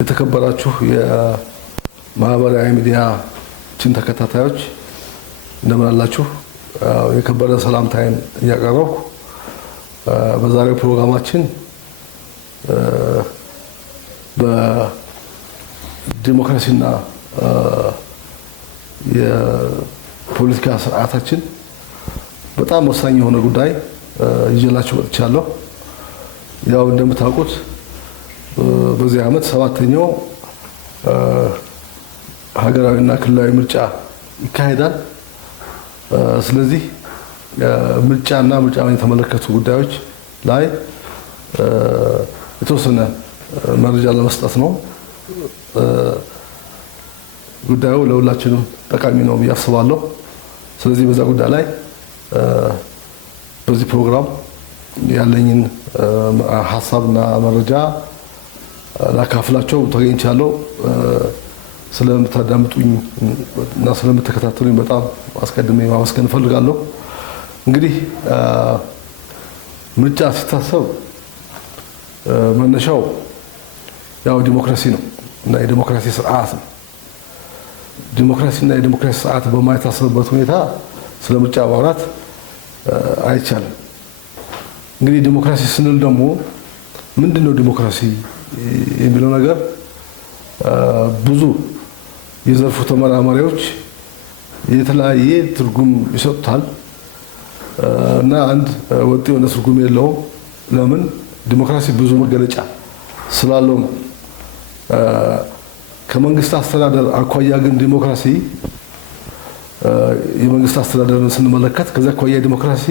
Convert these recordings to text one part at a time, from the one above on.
የተከበራችሁ የማህበራዊ ሚዲያችን ተከታታዮች እንደምን አላችሁ? የከበረ ሰላምታዬን እያቀረብኩ በዛሬው ፕሮግራማችን በዲሞክራሲና የፖለቲካ ስርዓታችን በጣም ወሳኝ የሆነ ጉዳይ ይዤላችሁ መጥቻለሁ። ያው እንደምታውቁት በዚህ ዓመት 7ኛው ሀገራዊና ክልላዊ ምርጫ ይካሄዳል። ስለዚህ ምርጫና ምርጫን የተመለከቱ ጉዳዮች ላይ የተወሰነ መረጃ ለመስጠት ነው። ጉዳዩ ለሁላችንም ጠቃሚ ነው ብዬ አስባለሁ። ስለዚህ በዛ ጉዳይ ላይ በዚህ ፕሮግራም ያለኝን ሀሳብና መረጃ ላካፍላችሁ ተገኝቻለሁ። ስለምታዳምጡኝ እና ስለምትከታተሉኝ በጣም አስቀድሜ ማመስገን እፈልጋለሁ። እንግዲህ ምርጫ ሲታሰብ መነሻው ያው ዲሞክራሲ ነው እና የዲሞክራሲ ስርዓት ነው። ዲሞክራሲና የዲሞክራሲ ስርዓት በማይታሰብበት ሁኔታ ስለ ምርጫ ማውራት አይቻልም። እንግዲህ ዲሞክራሲ ስንል ደግሞ ምንድነው ዲሞክራሲ የሚለው ነገር ብዙ የዘርፉ ተመራማሪዎች የተለያየ ትርጉም ይሰጡታል እና አንድ ወጥ የሆነ ትርጉም የለውም። ለምን? ዲሞክራሲ ብዙ መገለጫ ስላለው ነው። ከመንግስት አስተዳደር አኳያ ግን ዲሞክራሲ የመንግስት አስተዳደርን ስንመለከት ከዛ አኳያ ዲሞክራሲ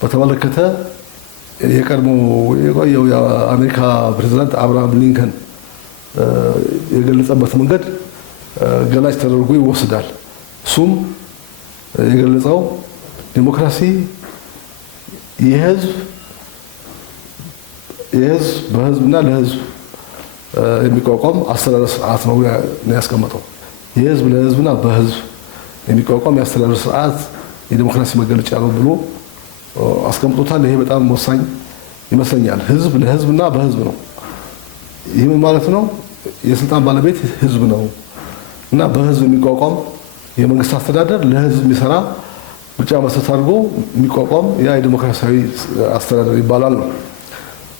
በተመለከተ የቆየው የአሜሪካ ፕሬዝዳንት አብርሃም ሊንከን የገለጸበት መንገድ ገላጭ ተደርጎ ይወስዳል። እሱም የገለጸው ዲሞክራሲ የህዝብ በህዝብና ለህዝብ የሚቋቋም አስተዳደር ስርዓት ነው ያስቀመጠው። የህዝብ ለህዝብና በህዝብ የሚቋቋም የአስተዳደር ስርዓት የዲሞክራሲ መገለጫ ነው ብሎ አስቀምጦታል። ይሄ በጣም ወሳኝ ይመስለኛል። ህዝብ ለህዝብና በህዝብ ነው። ይህ ማለት ነው የስልጣን ባለቤት ህዝብ ነው እና በህዝብ የሚቋቋም የመንግስት አስተዳደር ለህዝብ የሚሰራ ምርጫ መሰረት አድርጎ የሚቋቋም ያ የዲሞክራሲያዊ አስተዳደር ይባላል ነው።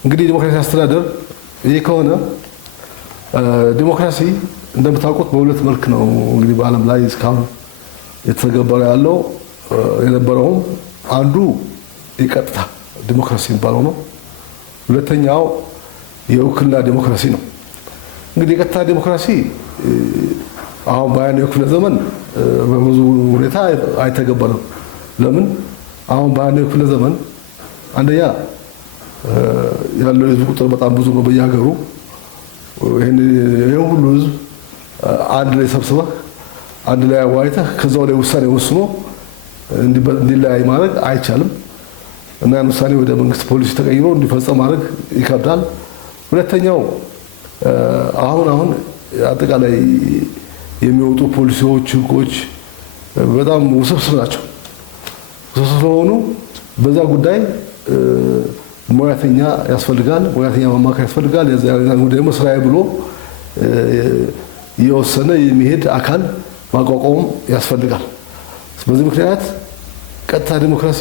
እንግዲህ ዲሞክራሲያዊ አስተዳደር ይሄ ከሆነ ዲሞክራሲ እንደምታውቁት በሁለት መልክ ነው እንግዲህ በዓለም ላይ እስካሁን የተተገበረ ያለው የነበረውም አንዱ የቀጥታ ዲሞክራሲ የሚባለው ነው። ሁለተኛው የውክልና ዲሞክራሲ ነው። እንግዲህ የቀጥታ ዲሞክራሲ አሁን በ21ኛው ክፍለ ዘመን በብዙ ሁኔታ አይተገበረም። ለምን? አሁን በ21ኛው ክፍለ ዘመን አንደኛ ያለው የህዝብ ቁጥር በጣም ብዙ ነው በየሀገሩ። ይሄን ሁሉ ህዝብ አንድ ላይ ሰብስበህ አንድ ላይ አዋይተህ ከዛው ላይ ውሳኔ ወስኖ እንዲለያይ ማድረግ አይቻልም እና ያን ውሳኔ ወደ መንግስት ፖሊሲ ተቀይሮ እንዲፈጸም ማድረግ ይከብዳል። ሁለተኛው አሁን አጠቃላይ የሚወጡ ፖሊሲዎች፣ ህጎች በጣም ውስብስብ ናቸው። ውስብስብ ስለሆኑ በዛ ጉዳይ ሙያተኛ ያስፈልጋል፣ ሙያተኛ ማማከር ያስፈልጋል። የዛን ጉዳይ ደግሞ ስራዬ ብሎ የወሰነ የሚሄድ አካል ማቋቋም ያስፈልጋል። በዚህ ምክንያት ቀጥታ ዲሞክራሲ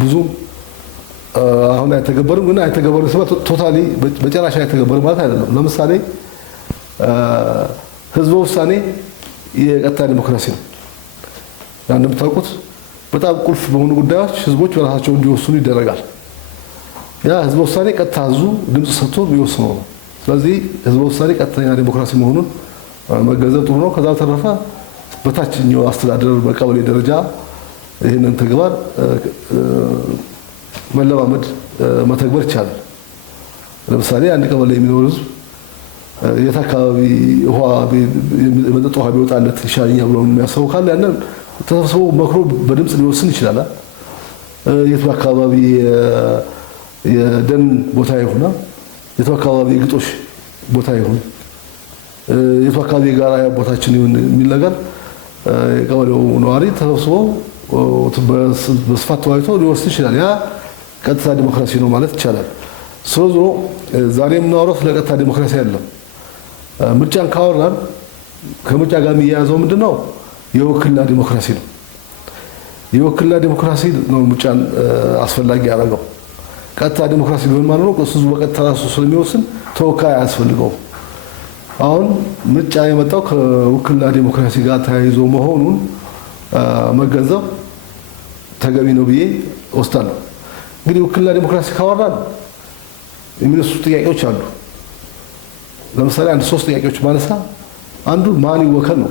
ብዙ አሁን አይተገበርም። ግን አይተገበርም ሲባል ቶታሊ በጨራሽ አይተገበርም ማለት አይደለም። ለምሳሌ ህዝበ ውሳኔ የቀጥታ ዲሞክራሲ ነው። እንደምታውቁት በጣም ቁልፍ በሆኑ ጉዳዮች ህዝቦች በራሳቸው እንዲወስኑ ይደረጋል። ያ ህዝበ ውሳኔ ቀጥታ ህዝቡ ድምጽ ሰጥቶ የሚወስነው ነው። ስለዚህ ህዝበ ውሳኔ ቀጥተኛ ዲሞክራሲ መሆኑን መገንዘብ ጥሩ ነው። ከዛ በተረፈ በታችኛው አስተዳደር በቀበሌ ደረጃ ይህንን ተግባር መለማመድ መተግበር ይቻላል። ለምሳሌ አንድ ቀበሌ የሚኖር ህዝብ የት አካባቢ የመጠጥ ውሃ ቢወጣለት ይሻለኛል ብሎ የሚያስበው ካለ ያንን ተሰብስቦ መክሮ በድምጽ ሊወስን ይችላል። የቱ አካባቢ የደን ቦታ ይሁን፣ የቱ አካባቢ የግጦሽ ቦታ ይሁን፣ የቱ አካባቢ የጋራ ቦታችን ይሁን የሚል ነገር የቀበሌው ነዋሪ ተሰብስቦ በስፋት ተወያይቶ ሊወስን ይችላል። ያ ቀጥታ ዲሞክራሲ ነው ማለት ይቻላል። ዞሮ ዛሬ የምናወራው ስለ ቀጥታ ዲሞክራሲ አይደለም። ምርጫን ካወራን ከምርጫ ጋር የሚያያዘው ምንድነው? የውክልና ዲሞክራሲ ነው። የውክልና ዲሞክራሲ ነው ምርጫን አስፈላጊ ያደረገው። ቀጥታ ዲሞክራሲ ምን ማለት ነው? እሱ በቀጥታ ራሱ ስለሚወስን ተወካይ አያስፈልገውም። አሁን ምርጫ የመጣው ከውክልና ዲሞክራሲ ጋር ተያይዞ መሆኑን መገንዘብ ተገቢ ነው ብዬ ወስዳለሁ። እንግዲህ ውክልና ዲሞክራሲ ካወራን የሚነሱ ጥያቄዎች አሉ። ለምሳሌ አንድ 3 ጥያቄዎች ማነሳ፣ አንዱ ማን ይወከል ነው።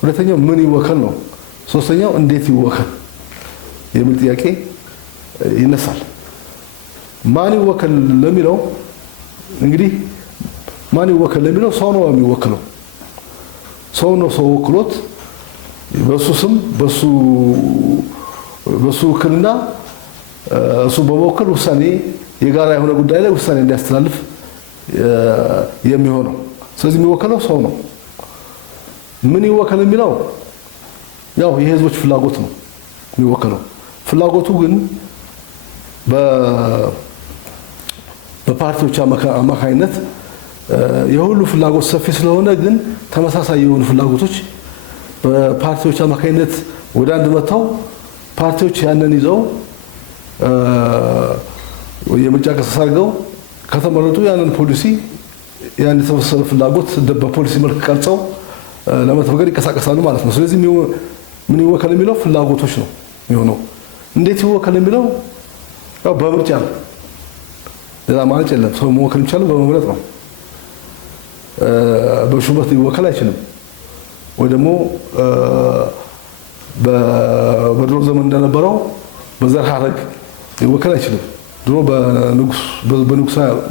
ሁለተኛው ምን ይወከል ነው። ሶስተኛው እንዴት ይወከል የሚል ጥያቄ ይነሳል። ማን ይወከል ለሚለው እንግዲህ ማን ይወከል ለሚለው ሰው ነው የሚወክለው። ሰው ነው ሰው ወክሎት በሱ ስም በሱ ውክልና እሱ በመወከል ውሳኔ የጋራ የሆነ ጉዳይ ላይ ውሳኔ እንዲያስተላልፍ የሚሆነው። ስለዚህ የሚወከለው ሰው ነው። ምን ይወከል የሚለው ያው የህዝቦች ፍላጎት ነው የሚወከለው። ፍላጎቱ ግን በፓርቲዎች አማካኝነት የሁሉ ፍላጎት ሰፊ ስለሆነ ግን ተመሳሳይ የሆኑ ፍላጎቶች በፓርቲዎች አማካኝነት ወደ አንድ መጥተው ፓርቲዎች ያንን ይዘው የምርጫ ቅስቀሳ አድርገው ከተመረጡ ያንን ፖሊሲ ያን የተወሰነ ፍላጎት በፖሊሲ መልክ ቀርጸው ለመተግበር ይንቀሳቀሳሉ ማለት ነው። ስለዚህ ምን ይወከል የሚለው ፍላጎቶች ነው የሚሆነው። እንዴት ይወከል የሚለው ያው በምርጫ ነው። ሌላ ማለት የለም። ሰው መወከል የሚቻለው በመምረጥ ነው። በሹመት ሊወከል አይችልም። ወይ ደግሞ በድሮ ዘመን እንደነበረው በዘር ሐረግ ሊወከል አይችልም። ድሮ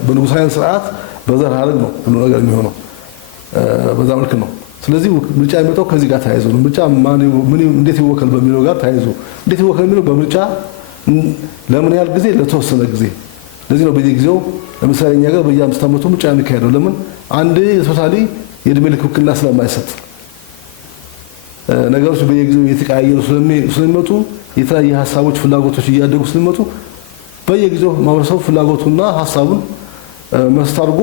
በንጉሳውያን ስርዓት በዘር ሐረግ ነው ሁሉ ነገር የሚሆነው፣ በዛ መልክ ነው። ስለዚህ ምርጫ የሚመጣው ከዚህ ጋር ተያይዞ ነው። ምርጫ እንዴት ይወከል በሚለው ጋር ተያይዞ እንዴት ይወከል የሚለው በምርጫ ለምን ያህል ጊዜ? ለተወሰነ ጊዜ። ለዚህ ነው በየጊዜው ለምሳሌ እኛ ጋር በየ5 ዓመቱ ምርጫ የሚካሄደው። ለምን? አንድ ቶታሊ የእድሜ ልክ ውክልና ስለማይሰጥ ነገሮች በየጊዜው እየተቀያየሩ ስለሚመጡ የተለያየ ሀሳቦች፣ ፍላጎቶች እያደጉ ስለሚመጡ በየጊዜው ማህበረሰቡ ፍላጎቱና ሀሳቡን መስጠት አድርጎ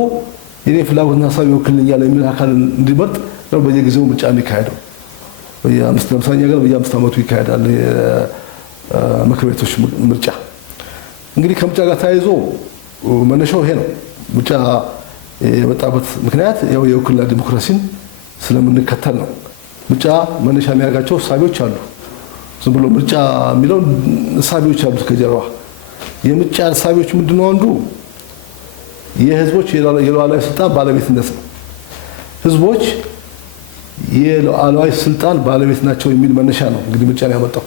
የኔ ፍላጎትና ሀሳብ ይወክልኛል የሚል አካል እንዲመርጥ ነው በየጊዜው ምርጫ የሚካሄደው። ለምሳሌ እኛ ጋር በየ5 ዓመቱ ይካሄዳል የምክር ቤቶች ምርጫ። እንግዲህ ከምርጫ ጋር ተያይዞ መነሻው ይሄ ነው። ምርጫ የመጣበት ምክንያት ያው የውክልና ዲሞክራሲን ስለምንከተል ነው። ምርጫ መነሻ የሚያደርጋቸው እሳቤዎች አሉ። ዝም ብሎ ምርጫ የሚለው እሳቤዎች አሉት ከጀርባ። የምርጫ እሳቤዎች ምንድነው? አንዱ የህዝቦች የሉዓላዊ ስልጣን ባለቤትነት ነው። ህዝቦች የሉዓላዊ ስልጣን ባለቤት ናቸው የሚል መነሻ ነው እንግዲህ ምርጫን ያመጣው።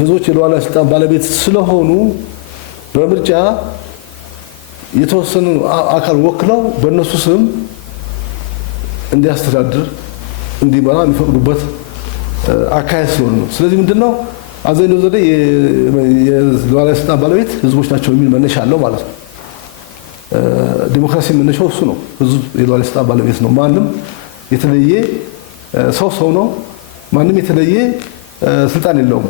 ህዝቦች የሉዓላዊ ስልጣን ባለቤት ስለሆኑ በምርጫ የተወሰኑ አካል ወክለው በእነሱ ስም እንዲያስተዳድር እንዲመራ የሚፈቅዱበት አካሄድ ስለሆነ ነው። ስለዚህ ምንድነው አብዛኛው ዘዴ የሉዓላዊ ስልጣን ባለቤት ህዝቦች ናቸው የሚል መነሻ አለው ማለት ነው። ዲሞክራሲ መነሻው እሱ ነው። ህዝብ የሉዓላዊ ስልጣን ባለቤት ነው። ማንም የተለየ ሰው ነው። ማንም የተለየ ስልጣን የለውም።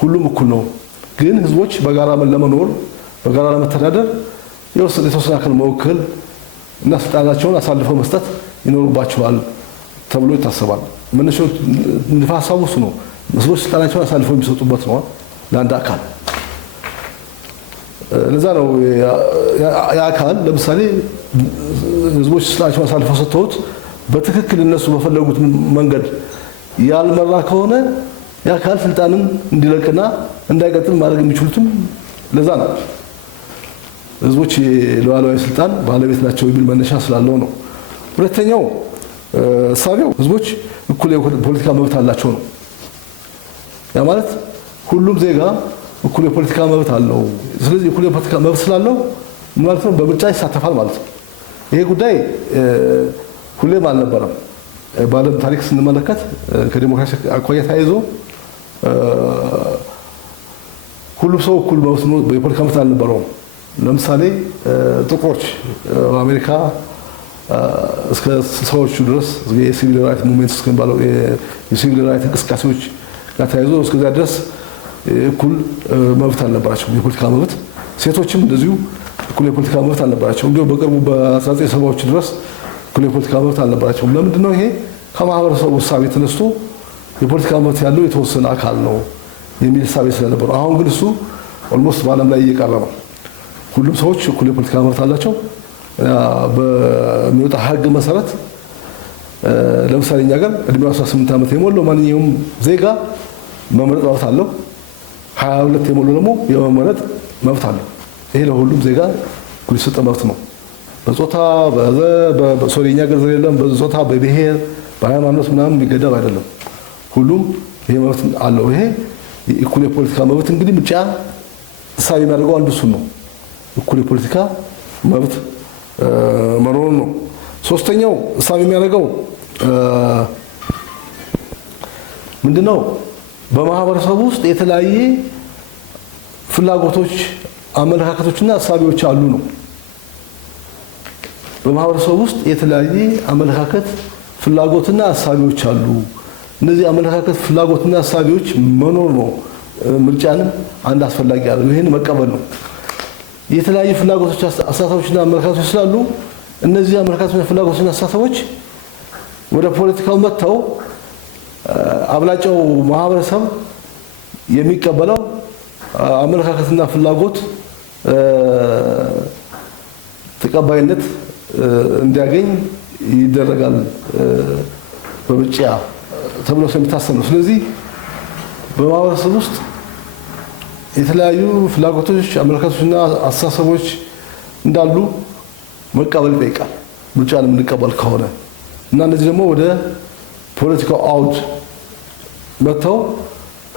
ሁሉም እኩል ነው። ግን ህዝቦች በጋራ ለመኖር በጋራ ለመተዳደር የተወሰነ አካል መወከል እና ስልጣናቸውን አሳልፈው መስጠት ይኖርባቸዋል ተብሎ ይታሰባል። መነሻው ንድፈ ሀሳቡ እሱ ነው። ህዝቦች ስልጣናቸውን አሳልፈው የሚሰጡበት ነው ለአንድ አካል። ለዛ ነው የአካል ለምሳሌ ህዝቦች ስልጣናቸውን አሳልፈው ሰጥተውት በትክክል እነሱ በፈለጉት መንገድ ያልመራ ከሆነ የአካል ስልጣንን እንዲለቅና እንዳይቀጥል ማድረግ የሚችሉትም ለዛ ነው። ህዝቦች የሉዓላዊ ስልጣን ባለቤት ናቸው የሚል መነሻ ስላለው ነው። ሁለተኛው እሳቤው ህዝቦች እኩል የፖለቲካ መብት አላቸው ነው። ያ ማለት ሁሉም ዜጋ እኩል የፖለቲካ መብት አለው። ስለዚህ እኩል የፖለቲካ መብት ስላለው ማለት ነው በምርጫ ይሳተፋል ማለት ነው። ይሄ ጉዳይ ሁሌም አልነበረም። በዓለም ታሪክ ስንመለከት ከዲሞክራሲ አኳያ ተያይዞ ሁሉም ሰው እኩል መብት ነው፣ የፖለቲካ መብት አልነበረውም። ለምሳሌ ጥቁሮች በአሜሪካ እስከ ሰዎቹ ድረስ የሲቪል ራይት ሙቭመንት እስከሚባለው የሲቪል ራይት እንቅስቃሴዎች ጋር ተያይዞ እስከዚያ ድረስ እኩል መብት አልነበራቸው። የፖለቲካ መብት ሴቶችም እንደዚሁ እኩል የፖለቲካ መብት አልነበራቸው። እንዲሁ በቅርቡ በ1970ዎቹ ድረስ እኩል የፖለቲካ መብት አልነበራቸውም። ለምንድን ነው ይሄ? ከማህበረሰቡ እሳቤ ተነስቶ የፖለቲካ መብት ያለው የተወሰነ አካል ነው የሚል እሳቤ ስለነበረው፣ አሁን ግን እሱ ኦልሞስት በዓለም ላይ እየቀረ ነው። ሁሉም ሰዎች እኩል የፖለቲካ መብት አላቸው። በሚወጣ ህግ መሰረት ለምሳሌ እኛ ጋር እድሜው 18 ዓመት የሞላው ማንኛውም ዜጋ መምረጥ መብት አለው። 22 የሞላው ደግሞ የመመረጥ መብት አለው። ይሄ ለሁሉም ዜጋ እኩል የተሰጠ መብት ነው። በጾታ በሶሪኛ ገንዘብ የለም። በጾታ በብሔር በሃይማኖት ምናምን የሚገደብ አይደለም። ሁሉም ይሄ መብት አለው። ይሄ እኩል የፖለቲካ መብት እንግዲህ ምርጫ እሳቤ የሚያደርገው አንዱ እሱን ነው። እኩል የፖለቲካ መብት መኖር ነው። ሶስተኛው እሳቤ የሚያደርገው ምንድነው? በማህበረሰቡ ውስጥ የተለያየ ፍላጎቶች፣ አመለካከቶችና እሳቤዎች አሉ ነው። በማህበረሰቡ ውስጥ የተለያየ አመለካከት፣ ፍላጎትና እሳቤዎች አሉ። እነዚህ አመለካከት፣ ፍላጎትና እሳቤዎች መኖር ነው ምርጫንም አንድ አስፈላጊ ያለው። ይሄን መቀበል ነው። የተለያዩ ፍላጎቶች፣ አስተሳሰቦችና አመለካከቶች ስላሉ እነዚህ አመለካከቶችና ፍላጎቶችና አስተሳሰቦች ወደ ፖለቲካው መጥተው አብላጫው ማህበረሰብ የሚቀበለው አመለካከትና ፍላጎት ተቀባይነት እንዲያገኝ ይደረጋል በምርጫ ተብሎ ስለሚታሰብ ነው። ስለዚህ በማህበረሰብ ውስጥ የተለያዩ ፍላጎቶች፣ አመለካከቶችና አስተሳሰቦች እንዳሉ መቀበል ይጠይቃል ምርጫን የምንቀበል ከሆነ እና እነዚህ ደግሞ ወደ ፖለቲካው አውድ መጥተው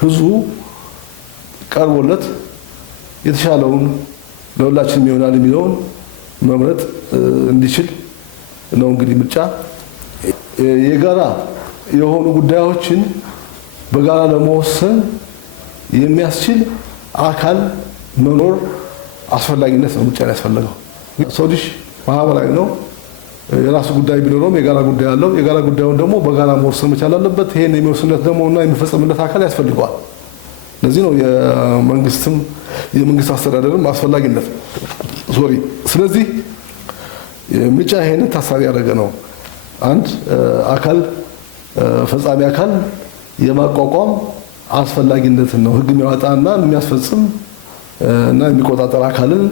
ህዝቡ ቀርቦለት የተሻለውን ለሁላችንም ይሆናል የሚለውን መምረጥ እንዲችል ነው። እንግዲህ ምርጫ የጋራ የሆኑ ጉዳዮችን በጋራ ለመወሰን የሚያስችል አካል መኖር አስፈላጊነት ነው። ምርጫ ያስፈልገው ሰው ልጅ ማህበራዊ ነው። የራሱ ጉዳይ ቢኖረውም የጋራ ጉዳይ አለው። የጋራ ጉዳዩን ደግሞ በጋራ መወሰን መቻል አለበት። ይሄን የሚወስንለት ደግሞ እና የሚፈጸምለት አካል ያስፈልገዋል። ለዚህ ነው የመንግስት አስተዳደርም አስፈላጊነት ስለዚህ ምርጫ ይሄን ታሳቢ ያደረገ ነው። አንድ አካል ፈጻሚ አካል የማቋቋም አስፈላጊነትን ነው። ህግ የሚያወጣና የሚያስፈጽም እና የሚቆጣጠር አካልን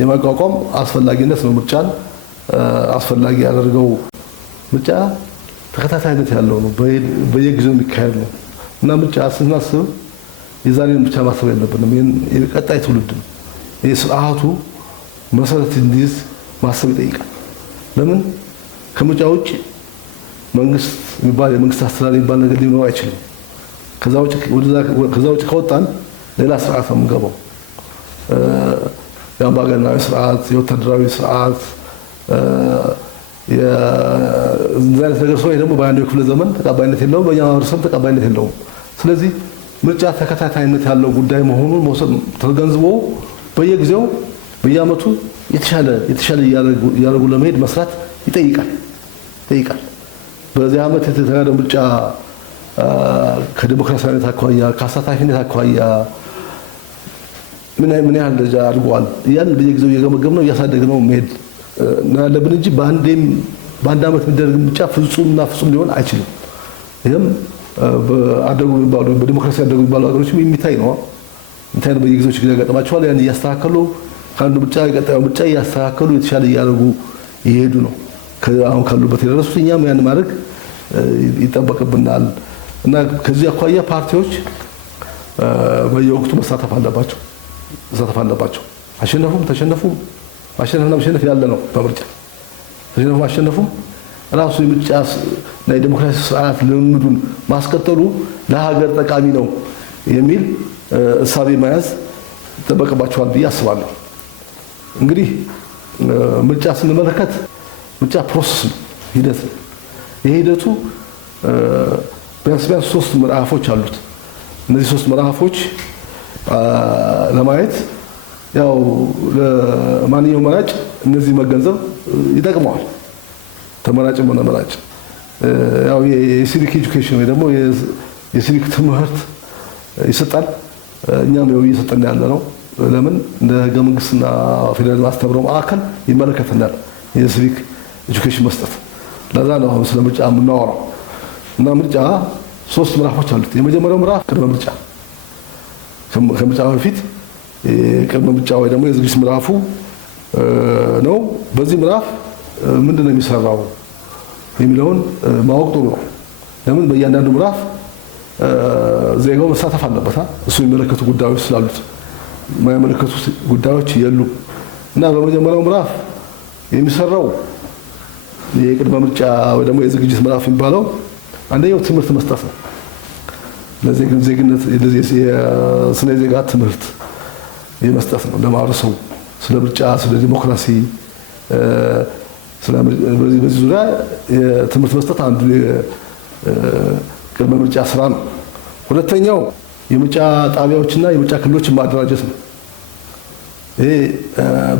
የማቋቋም አስፈላጊነት ነው ምርጫን አስፈላጊ ያደርገው። ምርጫ ተከታታይነት ያለው ነው። በየጊዜው የሚካሄድ ነው እና ምርጫ ስናስብ የዛሬን ብቻ ማሰብ የለብንም። የቀጣይ ትውልድ ነው። የስርዓቱ መሰረት እንዲይዝ ማሰብ ይጠይቃል። ለምን ከምርጫ ውጭ መንግስት የሚባል የመንግስት አስተዳደር የሚባል ነገር ሊኖር አይችልም። ከዛ ውጭ ከወጣን ሌላ ስርዓት ነው የምንገባው። የአምባገነናዊ ስርዓት፣ የወታደራዊ ስርዓት፣ እንደዚህ አይነት ነገር ሰው ደግሞ በአንደኛው ክፍለ ዘመን ተቀባይነት የለውም፣ በእኛ ማህበረሰብ ተቀባይነት የለውም። ስለዚህ ምርጫ ተከታታይነት ያለው ጉዳይ መሆኑን መውሰድ ተገንዝቦ በየጊዜው በየአመቱ የተሻለ እያደረጉ ለመሄድ መስራት ይጠይቃል። በዚህ አመት የተካሄደው ምርጫ ከዲሞክራሲያዊነት አኳያ ከአሳታፊነት አኳያ ምን ያህል ደረጃ አድጓል እያልን በየጊዜው እየገመገምነው እያሳደግነው መሄድ ያለብን እንጂ በአንድ አመት የሚደረግ ምርጫ ፍጹም ሊሆን አይችልም። ይህም በአደጉ የሚባሉ በዲሞክራሲ ያደጉ የሚባሉ ሀገሮችም የሚታይ ነው። በየጊዜው ችግር ያጋጥማቸዋል። ያን እያስተካከሉ ከአንዱ ምርጫ የቀጣዩ ምርጫ እያስተካከሉ የተሻለ እያደረጉ ይሄዱ ነው አሁን ካሉበት የደረሱት። እኛም ያን ማድረግ ይጠበቅብናል እና ከዚህ አኳያ ፓርቲዎች በየወቅቱ መሳተፍ አለባቸው። ተሸነፉም ማሸነፍና መሸነፍ ያለ ነው። በምርጫ ተሸነፉም ማሸነፉም ራሱ የምርጫ እና የዲሞክራሲ ስርዓት ልምዱን ማስቀጠሉ ለሀገር ጠቃሚ ነው የሚል እሳቤ መያዝ ይጠበቅባቸዋል ብዬ አስባለሁ። እንግዲህ ምርጫ ስንመለከት ምርጫ ፕሮሰስ ነው፣ ሂደት ነው። ይሄ ሂደቱ ቢያንስ 3 ምዕራፎች አሉት። እነዚህ 3 ምዕራፎች ለማየት ያው ለማንኛውም መራጭ እነዚህ መገንዘብ ይጠቅመዋል። ተመራጭም ሆነ መራጭ ያው የሲቪክ ኤጁኬሽን ወይ ደግሞ የሲቪክ ትምህርት ይሰጣል። እኛም ነው እየሰጠን ያለ ነው። ለምን እንደ ህገ መንግስትና ፌደራል ማስተምረው ማዕከል ይመለከተናል የሲቪክ ኤጁኬሽን መስጠት። ለዛ ነው አሁን ስለ ምርጫ የምናወራው። እና ምርጫ 3 ምዕራፎች አሉት። የመጀመሪያው ምዕራፍ ቅድመ ምርጫ፣ ከምርጫ በፊት ቅድመ ምርጫ ወይ ደግሞ የዝግጅት ምዕራፉ ነው። በዚህ ምዕራፍ ምንድነው የሚሰራው የሚለውን ማወቅ ጥሩ ነው። ለምን በእያንዳንዱ ምዕራፍ ዜጋው መሳተፍ አለበት። እሱ የሚመለከቱ ጉዳዮች ስላሉት የማይመለከቱ ጉዳዮች የሉም። እና በመጀመሪያው ምዕራፍ የሚሰራው የቅድመ ምርጫ ወይ ደግሞ የዝግጅት ምዕራፍ የሚባለው አንደኛው ትምህርት መስጠት ነው። ለዜግነት የስነ ዜጋ ትምህርት የመስጠት ነው ለማህበረሰቡ ስለ ምርጫ፣ ስለ ዲሞክራሲ፣ በዚህ ዙሪያ የትምህርት መስጠት አንዱ የቅድመ ምርጫ ስራ ነው። ሁለተኛው የምርጫ ጣቢያዎችና የምርጫ ክልሎችን ማደራጀት ነው። ይሄ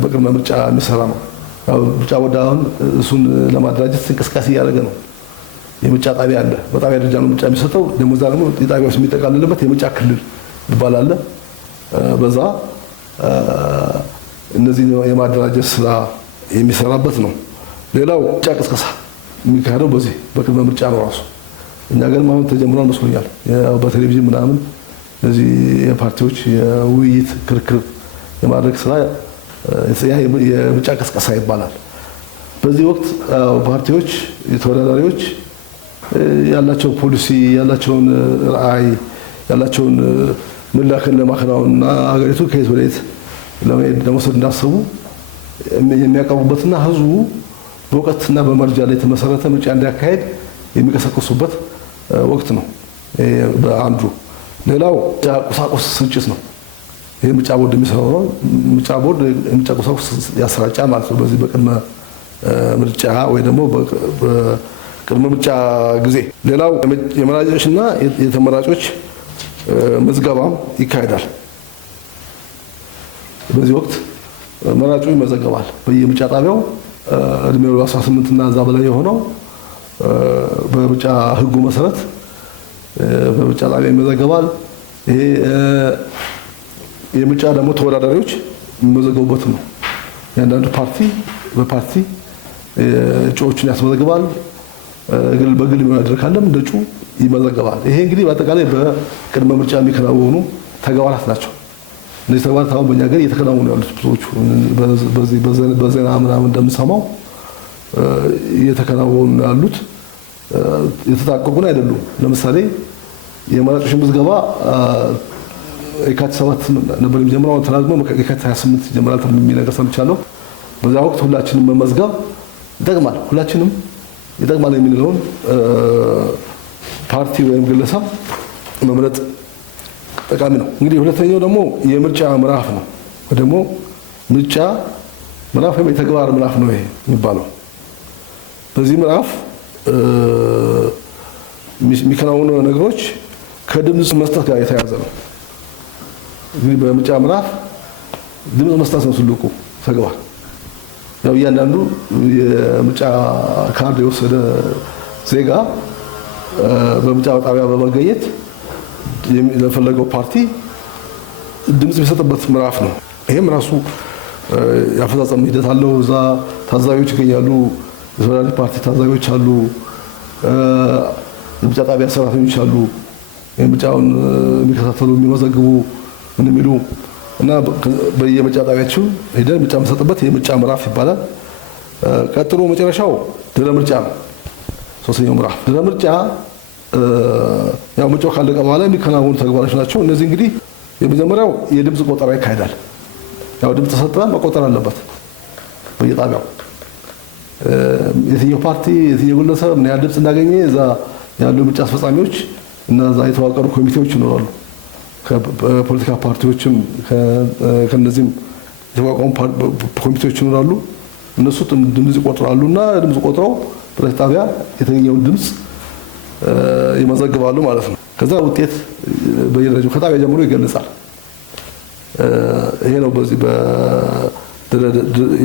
በቅድመ ምርጫ የሚሰራ ነው። ምርጫ ቦርድ አሁን እሱን ለማደራጀት እንቅስቃሴ እያደረገ ነው። የምርጫ ጣቢያ አለ። በጣቢያ ደረጃ ነው ምርጫ የሚሰጠው። ደግሞ እዛ ደግሞ የጣቢያዎች የሚጠቃልልበት የምርጫ ክልል ይባላል። በዛ እነዚህ የማደራጀት ስራ የሚሰራበት ነው። ሌላው ምርጫ ቅስቀሳ የሚካሄደው በዚህ በቅድመ ምርጫ ነው ራሱ። እኛ ግን አሁን ተጀምሯል መስሎኛል። በቴሌቪዥን ምናምን እነዚህ የፓርቲዎች የውይይት ክርክር የማድረግ ስራ የምርጫ ቅስቀሳ ይባላል። በዚህ ወቅት ፓርቲዎች፣ ተወዳዳሪዎች ያላቸው ፖሊሲ፣ ያላቸውን ራዕይ፣ ያላቸውን ምላክን ለማከናወንና ሀገሪቱ ከየት ወዴት ለመውሰድ እንዳሰቡ የሚያቀርቡበትና ህዝቡ በእውቀትና በመረጃ ላይ የተመሰረተ ምርጫ እንዲያካሄድ የሚቀሰቅሱበት ወቅት ነው በአንዱ። ሌላው ቁሳቁስ ስርጭት ነው። ይሄ ምርጫ ቦርድ የሚሰራው ነው። ምርጫ ቦርድ የምርጫ ቁሳቁስ ያሰራጫል ማለት ነው። በዚህ በቅድመ ምርጫ ወይ ደግሞ በቅድመ ምርጫ ጊዜ። ሌላው የመራጮችና የተመራጮች ምዝገባም ይካሄዳል። በዚህ ወቅት መራጩ ይመዘገባል። በየምርጫ ጣቢያው እድሜው 18 እና እዛ በላይ የሆነው በምርጫ ህጉ መሰረት በምርጫ ጣቢያ ይመዘገባል። ይሄ የምርጫ ደግሞ ተወዳዳሪዎች የሚመዘገቡበት ነው። ያንዳንዱ ፓርቲ በፓርቲ እጩዎችን ያስመዘግባል። በግል የሚወዳደር ካለም እንደ እጩ ይመዘገባል። ይሄ እንግዲህ በአጠቃላይ በቅድመ ምርጫ የሚከናወኑ ተግባራት ናቸው። እነዚህ ተግባራት አሁን በእኛ ሀገር እየተከናወኑ ያሉት ብዙዎቹ በዜና ምናምን እንደምሰማው እየተከናወኑ ያሉት የተጣቀቁን አይደሉም። ለምሳሌ የመራጮች ምዝገባ የካቲት 7 ነበር የሚጀምረው። ተራዝሞ የካቲት 28 ይጀምራል የሚል ነገር ሰምቻለሁ። በዛ ወቅት ሁላችንም መመዝገብ ይጠቅማል። ሁላችንም ይጠቅማል የሚለውን ፓርቲ ወይም ግለሰብ መምረጥ ጠቃሚ ነው። እንግዲህ ሁለተኛው ደግሞ የምርጫ ምዕራፍ ነው። ደግሞ ምርጫ ምዕራፍ ወይም የተግባር ምዕራፍ ነው ይሄ የሚባለው። በዚህ ምዕራፍ የሚከናወኑ ነገሮች ከድምፅ መስጠት ጋር የተያያዘ ነው። እንግዲህ በምርጫ ምዕራፍ ድምፅ መስጠት ነው ትልቁ ተግባር። ያው እያንዳንዱ የምርጫ ካርድ የወሰደ ዜጋ በምርጫ ጣቢያ በመገኘት ለፈለገው ፓርቲ ድምፅ የሚሰጥበት ምዕራፍ ነው። ይሄም ራሱ ያፈጻጸም ሂደት አለው። እዛ ታዛቢዎች ይገኛሉ። የተወዳዳሪ ፓርቲ ታዛቢዎች አሉ። የምርጫ ጣቢያ ሰራተኞች አሉ። የምርጫውን የሚከታተሉ የሚመዘግቡ ምን የሚሉ እና በየምርጫ ጣቢያቸው ሄደን ምርጫ የምንሰጥበት የምርጫ ምዕራፍ ይባላል። ቀጥሎ መጨረሻው ድህረ ምርጫ ነው። ሶስተኛው ምዕራፍ ድህረ ምርጫ ያው ምርጫው ካለቀ በኋላ የሚከናወኑ ተግባሮች ናቸው። እነዚህ እንግዲህ የመጀመሪያው የድምፅ ቆጠራ ይካሄዳል። ያው ድምፅ ተሰጠ መቆጠር አለበት በየጣቢያው የትኛው ፓርቲ የትኛው ግለሰብ ምን ያህል ድምፅ እንዳገኘ እዛ ያሉ ምርጫ አስፈጻሚዎች እና እዛ የተዋቀሩ ኮሚቴዎች ይኖራሉ። ከፖለቲካ ፓርቲዎችም ከነዚህም የተቋቋሙ ኮሚቴዎች ይኖራሉ። እነሱ ድምፅ ይቆጥራሉ እና ድምፅ ቆጥረው በጣቢያ የተገኘውን ድምፅ ይመዘግባሉ ማለት ነው። ከዛ ውጤት በየደረጃው ከጣቢያ ጀምሮ ይገለጻል። ይሄ ነው በዚህ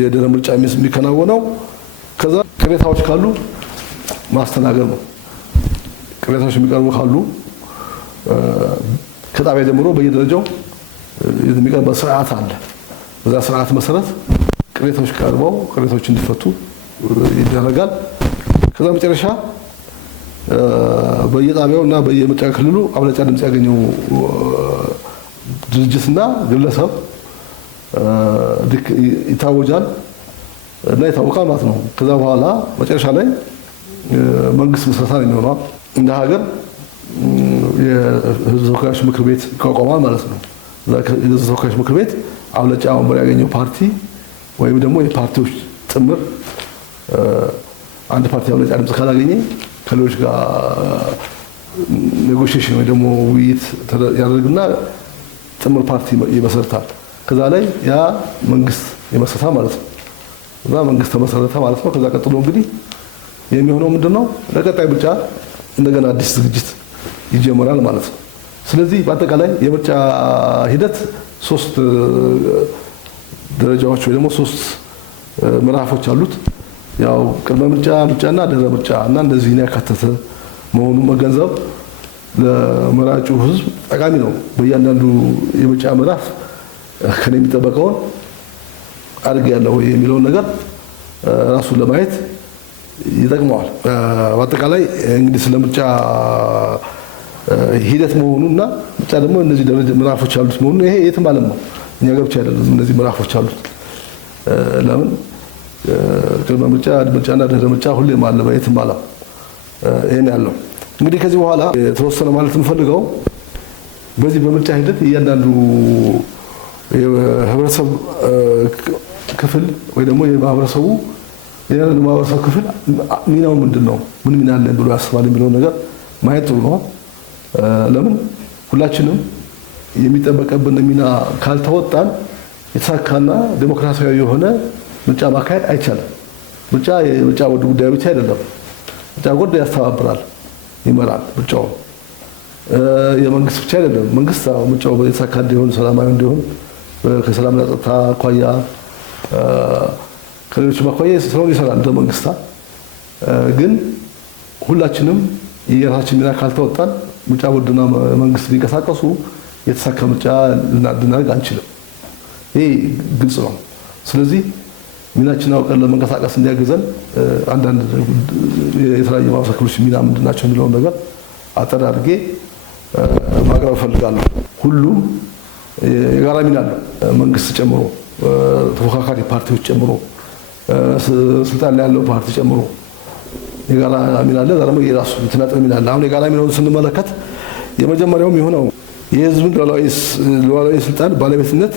የድህረ ምርጫ የሚከናወነው። ከዛ ቅሬታዎች ካሉ ማስተናገድ ነው። ቅሬታዎች የሚቀርቡ ካሉ ከጣቢያ ጀምሮ በየደረጃው የሚቀርብ ስርዓት አለ። በዛ ስርዓት መሰረት ቅሬታዎች ቀርበው ቅሬታዎች እንዲፈቱ ይደረጋል። ከዛ መጨረሻ በየጣቢያውና በየምርጫ ክልሉ አብላጫ ድምጽ ያገኘው ድርጅትና ግለሰብ ይታወጃል እና ይታወቃል ማለት ነው። ከዛ በኋላ መጨረሻ ላይ መንግስት መስረታ ነው የሚሆነው። እንደ ሀገር የህዝብ ተወካዮች ምክር ቤት ይቋቋማል ማለት ነው። የህዝብ ተወካዮች ምክር ቤት አብላጫ ወንበር ያገኘው ፓርቲ ወይም ደግሞ የፓርቲዎች ጥምር አንድ ፓርቲ አብላጫ ድምጽ ካላገኘ ከሌሎች ጋር ኔጎሺዬሽን ወይ ደግሞ ውይይት ያደርግና ጥምር ፓርቲ ይመሰርታል። ከዛ ላይ ያ መንግስት ይመሰርታል ማለት ነው። ከዛ መንግስት ተመሰረተ ማለት ነው። ከዛ ቀጥሎ እንግዲህ የሚሆነው ምንድነው? ለቀጣይ ምርጫ እንደገና አዲስ ዝግጅት ይጀምራል ማለት ነው። ስለዚህ በአጠቃላይ የምርጫ ሂደት 3 ደረጃዎች ወይ ደግሞ 3 ምዕራፎች አሉት። ያው ቅድመ ምርጫ፣ ምርጫና ድህረ ምርጫ እና እንደዚህ ነው ያካተተ መሆኑን መገንዘብ ለመራጩ ህዝብ ጠቃሚ ነው። በእያንዳንዱ የምርጫ ምዕራፍ ከኔ የሚጠበቀውን አድርጌያለሁ የሚለውን ነገር ራሱን ለማየት ይጠቅመዋል። በአጠቃላይ እንግዲህ ስለ ምርጫ ሂደት መሆኑና ምርጫ ደግሞ እነዚህ ምዕራፎች አሉት መሆኑ ይሄ የትም ዓለም ነው፣ እኛ ጋር ብቻ አይደለም። እነዚህ ምዕራፎች አሉት። ለምን ቅድመ ምርጫ፣ ምርጫና ድህረ ምርጫ ሁሌም አለ በየትም ዓለም ይሄን ያለው። እንግዲህ ከዚህ በኋላ የተወሰነ ማለት የምፈልገው በዚህ በምርጫ ሂደት እያንዳንዱ የህብረተሰብ ክፍል ወይ ደግሞ የማህበረሰቡ ክፍል ሚናው ምንድነው፣ ምን ሚና አለን ብሎ ያስባል የሚለው ነገር ማየት ጥሩ ነው። ለምን ሁላችንም የሚጠበቀብን ሚና ካልተወጣን የተሳካና ዴሞክራሲያዊ የሆነ ምርጫ ማካሄድ አይቻልም። ምርጫ የምርጫ ጉዳይ ብቻ አይደለም። ምርጫ ቦርድ ያስተባብራል፣ ይመራል። ምርጫው የመንግስት ብቻ አይደለም። መንግስት ምርጫው የተሳካ እንዲሆን ሰላማዊ እንዲሆን ከሰላምና ጸጥታ አኳያ ከሌሎች አኳያ ስራውን ይሰራል እንደ መንግስት። ግን ሁላችንም የራሳችን ሚና ካልተወጣን ምርጫ ቦርድና መንግስት ቢንቀሳቀሱ የተሳካ ምርጫ ልናደርግ አንችልም። ይሄ ግልጽ ነው። ስለዚህ ሚናችን አውቀን ለመንቀሳቀስ እንዲያግዘን አንዳንድ የተለያዩ ማህበረሰብ ክፍሎች ሚና ምንድናቸው የሚለውን ነገር አጠር አድርጌ ማቅረብ እፈልጋለሁ። ሁሉም የጋራ ሚና አለው፣ መንግስት ጨምሮ፣ ተፎካካሪ ፓርቲዎች ጨምሮ፣ ስልጣን ላይ ያለው ፓርቲ ጨምሮ የጋራ ሚና አለ። ደግሞ የራሱ ተናጠል ሚና አለ። አሁን የጋራ ሚናውን ስንመለከት የመጀመሪያው የሆነው የህዝብን ሉዓላዊ ስልጣን ባለቤትነት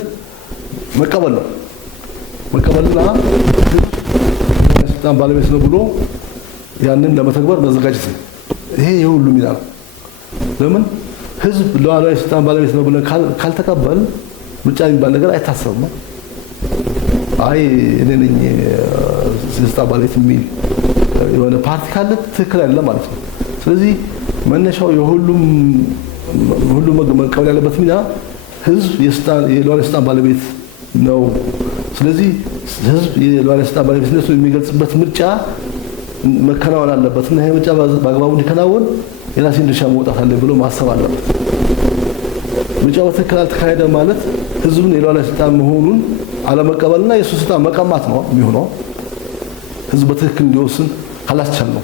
መቀበል ነው። መቀበልና ስልጣን ባለቤት ነው ብሎ ያንን ለመተግበር መዘጋጀት ነው። ይሄ የሁሉ ሚና ነው። ለምን ህዝብ ሉዓላዊ ስልጣን ባለቤት ነው ብለን ካልተቀበል ምርጫ የሚባል ነገር አይታሰብም። አይ እኔ ነኝ ስልጣን ባለቤት የሚል የሆነ ፓርቲ ካለ ትክክል አይደለም ማለት ነው። ስለዚህ መነሻው የሁሉም መቀበል ያለበት ሚና ህዝብ የሉዓላዊ ስልጣን ባለቤት ነው። ስለዚህ ህዝብ የሉዓላዊ ስልጣን ባለቤትነቱን የሚገልጽበት ምርጫ መከናወን አለበት እና ይሄ ምርጫ በአግባቡ እንዲከናወን የራሴን ድርሻ መውጣት አለ ብሎ ማሰብ አለበት። ምርጫው በትክክል አልተካሄደ ማለት ህዝቡን የሉዓላዊ ስልጣን መሆኑን አለመቀበልና የሱ ስልጣን መቀማት ነው የሚሆነው። ህዝብ በትክክል እንዲወስን ካላስቻል ነው።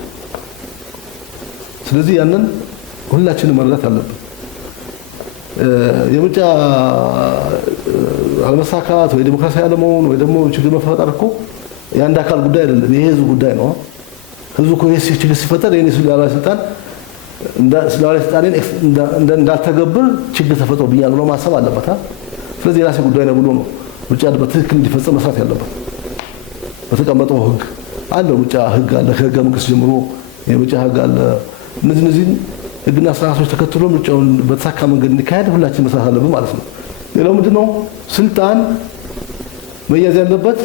ስለዚህ ያንን ሁላችንም መረዳት አለብን። የምርጫ አለመሳካት ወይ ዲሞክራሲያዊ አለመሆን ወይ ደግሞ ችግር መፈጠር እኮ የአንድ አካል ጉዳይ አይደለም፣ የህዝብ ጉዳይ ነው። ህዝቡ እኮ ይሄ ችግር ሲፈጠር የኔ ሉዓላዊ ስልጣን እንዳልተገብር ችግር ተፈጥሮብኛል ብሎ ማሰብ አለበት። ስለዚህ የራሴ ጉዳይ ነው ብሎ ነው ምርጫ በትክክል እንዲፈጸም መስራት ያለበት። በተቀመጠው ህግ አለ፣ ምርጫ ህግ አለ፣ ከህገ መንግስት ጀምሮ የምርጫ ህግ አለ። እነዚህ ህግና ስርዓቶች ተከትሎ ምርጫውን በተሳካ መንገድ እንዲካሄድ ሁላችን መስራት አለብን ማለት ነው። ሌላው ምንድነው? ስልጣን መያዝ ያለበት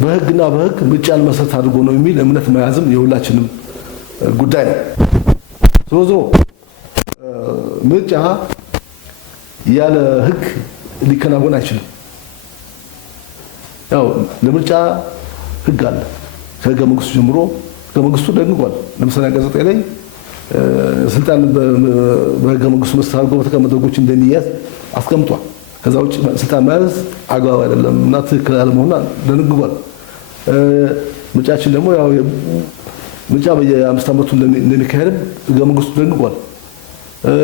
በህግና በህግ ምርጫን መሰረት አድርጎ ነው የሚል እምነት መያዝም የሁላችንም ጉዳይ ነው። ዞዞ ምርጫ ያለ ህግ ሊከናወን አይችልም። ያው ለምርጫ ህግ አለ፣ ከህገ መንግስቱ ጀምሮ ህገ መንግስቱ ደግጓል። ለምሳሌ አንቀጽ 9 ላይ ስልጣን በህገ መንግስቱ መሰረት አድርጎ በተቀመጡ ህጎች እንደሚያዝ አስቀምጧል። ከዛ ውጭ ስልጣን መያዝ አግባብ አይደለም እና ትክክል አለመሆኑን ደንግጓል። ምርጫችን ደግሞ ያው ምርጫ በየ5 ዓመቱ እንደሚካሄድ ህገ መንግስቱ ደንግጓል።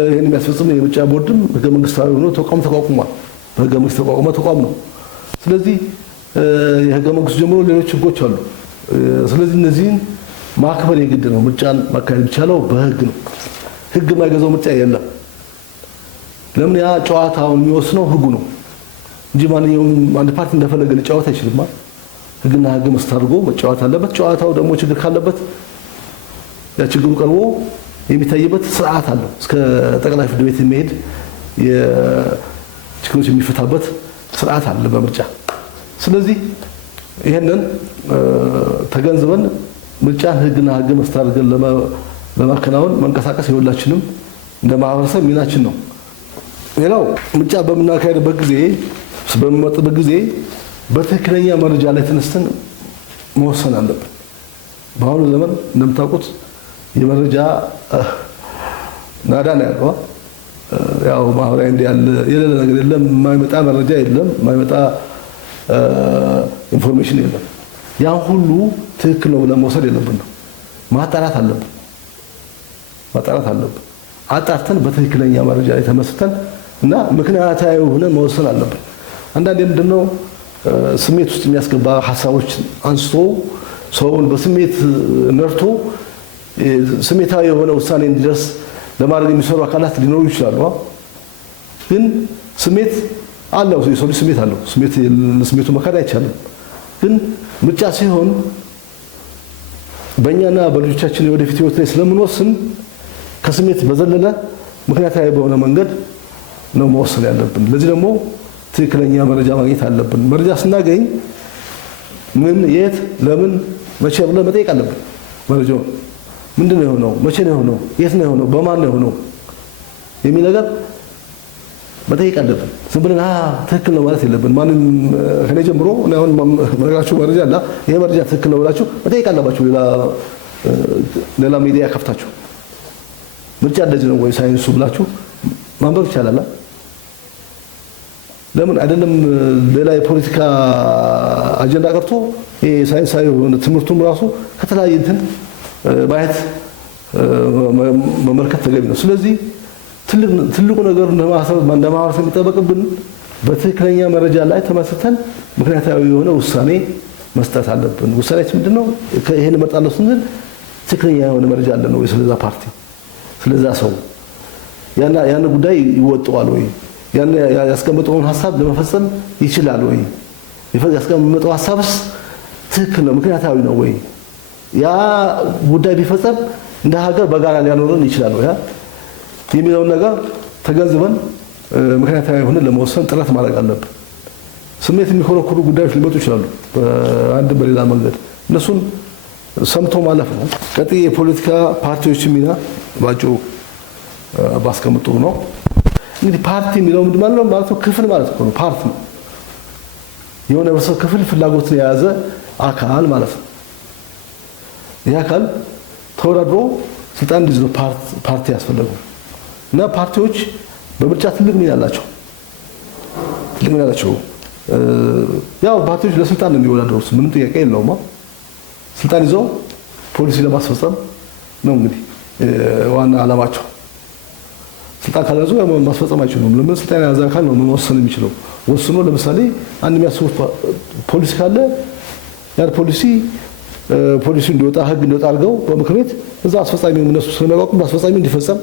ይሄን የሚያስፈጽም የምርጫ ቦርድም ህገ መንግስታዊ ሆኖ ተቋም ተቋቁሟል። በህገ መንግስት ተቋቁሞ ተቋም ነው። ስለዚህ የህገ መንግስቱ ጀምሮ ሌሎች ህጎች አሉ። ስለዚህ እነዚህን ማክበር የግድ ነው። ምርጫን ማካሄድ የሚቻለው በህግ ነው። ህግ የማይገዛው ምርጫ የለም። ለምን ያ ጨዋታውን የሚወስነው ህጉ ነው እንጂ ማንኛውም አንድ ፓርቲ እንደፈለገ ሊጫወት አይችልም። ህግና ህግ መስት አድርጎ መጫወት አለበት። ጨዋታው ደግሞ ችግር ካለበት ያ ችግሩ ቀርቦ የሚታይበት ስርዓት አለው። እስከ ጠቅላይ ፍርድ ቤት የሚሄድ የችግሮች የሚፈታበት ስርዓት አለ በምርጫ። ስለዚህ ይሄንን ተገንዝበን ምርጫን ህግና ህግ መስት አድርገን ለማከናወን መንቀሳቀስ የሁላችንም እንደ ማህበረሰብ ሚናችን ነው። ሌላው ምርጫ በምናካሄድበት ጊዜ በሚመጣበት ጊዜ በትክክለኛ መረጃ ላይ ተነስተን መወሰን አለብን። በአሁኑ ዘመን እንደምታውቁት የመረጃ ናዳ ነው ያለው። ያው ማህበራዊ እንደ ያለ የሌለ ነገር የለም። የማይመጣ መረጃ የለም። የማይመጣ ኢንፎርሜሽን የለም። ያን ሁሉ ትክክል ነው ብለን መውሰድ የለብንም። ማጣራት አለብን። አጣርተን በትክክለኛ መረጃ ላይ ተመስርተን እና ምክንያታዊ ሆነን መወሰን አለብን። አንዳንዴ ምንድነው ስሜት ውስጥ የሚያስገባ ሐሳቦች አንስቶ ሰውን በስሜት ነርቶ ስሜታዊ የሆነ ውሳኔ እንዲደርስ ለማድረግ የሚሰሩ አካላት ሊኖሩ ይችላሉ። ግን ስሜት አለው፣ የሰው ልጅ ስሜት አለው። ስሜቱ መካድ አይቻልም። ግን ምርጫ ሲሆን በእኛና በልጆቻችን የወደፊት ህይወት ላይ ስለምንወስን ከስሜት በዘለለ ምክንያታዊ በሆነ መንገድ ነው መወሰን ያለብን። ለዚህ ደግሞ ትክክለኛ መረጃ ማግኘት አለብን። መረጃ ስናገኝ ምን፣ የት፣ ለምን፣ መቼ ብለን መጠየቅ አለብን። መረጃው ምንድን ነው የሆነው፣ መቼ ነው የሆነው፣ የት ነው የሆነው፣ በማን ነው የሆነው የሚል ነገር መጠየቅ አለብን። ዝም ብለን ትክክል ነው ማለት የለብን። ማንም ከኔ ጀምሮ አሁን መረጃችሁ መረጃ አለ፣ ይሄ መረጃ ትክክል ነው ብላችሁ መጠየቅ አለባችሁ። ሌላ ሚዲያ ከፍታችሁ ምርጫ እንደዚህ ነው ወይ ሳይንሱ ብላችሁ ማንበብ ይቻላል። ለምን አይደለም ሌላ የፖለቲካ አጀንዳ ቀርቶ ሳይንሳዊ የሆነ ትምህርቱም ራሱ ከተለያየ እንትን ማየት መመልከት ተገቢ ነው። ስለዚህ ትልቁ ነገር እንደማህበረሰብ የሚጠበቅብን በትክክለኛ መረጃ ላይ ተመስርተን ምክንያታዊ የሆነ ውሳኔ መስጠት አለብን። ውሳኔያችን ምንድነው? ይሄን እመርጣለሁ ስንል ትክክለኛ የሆነ መረጃ አለ ነው ወይ? ስለዛ ፓርቲ፣ ስለዛ ሰው ያን ጉዳይ ይወጣዋል ወይ? ያን ያስቀመጠውን ሐሳብ ለመፈጸም ይችላል ወይ? ያስቀመጠው ሐሳብስ ትክክል ነው፣ ምክንያታዊ ነው ወይ? ያ ጉዳይ ቢፈጸም እንደ ሀገር በጋራ ሊያኖረን ይችላል ወይ የሚለውን ነገር ተገንዝበን ምክንያታዊ ሆነን ለመወሰን ጥረት ማድረግ አለብን። ስሜት የሚኮረኩሩ ጉዳዮች ሊመጡ ይችላሉ በአንድ በሌላ መንገድ፣ እነሱን ሰምቶ ማለፍ ነው። ቀጥዬ የፖለቲካ ፓርቲዎች ሚና ባጭሩ ባስቀምጡ ነው። እንግዲህ ፓርቲ የሚለው ምንድን ማለት ነው? ማለት ነው ክፍል ማለት ነው። ፓርቲ ነው የሆነ በሰው ክፍል ፍላጎትን የያዘ አካል ማለት ነው። ይህ አካል ተወዳድሮ ስልጣን እንዲይዝ ነው ፓርቲ ያስፈለገው። እና ፓርቲዎች በምርጫ ትልቅ ሚና አላቸው። ያው ፓርቲዎች ለስልጣን ነው የሚወዳደሩት፣ ምንም ጥያቄ የለውም። ስልጣን ይዘው ፖሊሲ ለማስፈጸም ነው እንግዲህ ዋና ዓላማቸው። ስልጣን ካልያዙ ማስፈጸም አይችሉም። ለምን? ስልጣን የያዘ አካል ነው መወሰን የሚችለው። ወስኖ ለምሳሌ አንድ የሚያስቡት ፖሊሲ ካለ ያን ፖሊሲ እንዲወጣ ህግ እንዲወጣ አድርገው በምክር ቤት እዛ አስፈጻሚ እነሱ ስለሚያውቁም አስፈጻሚ እንዲፈጸም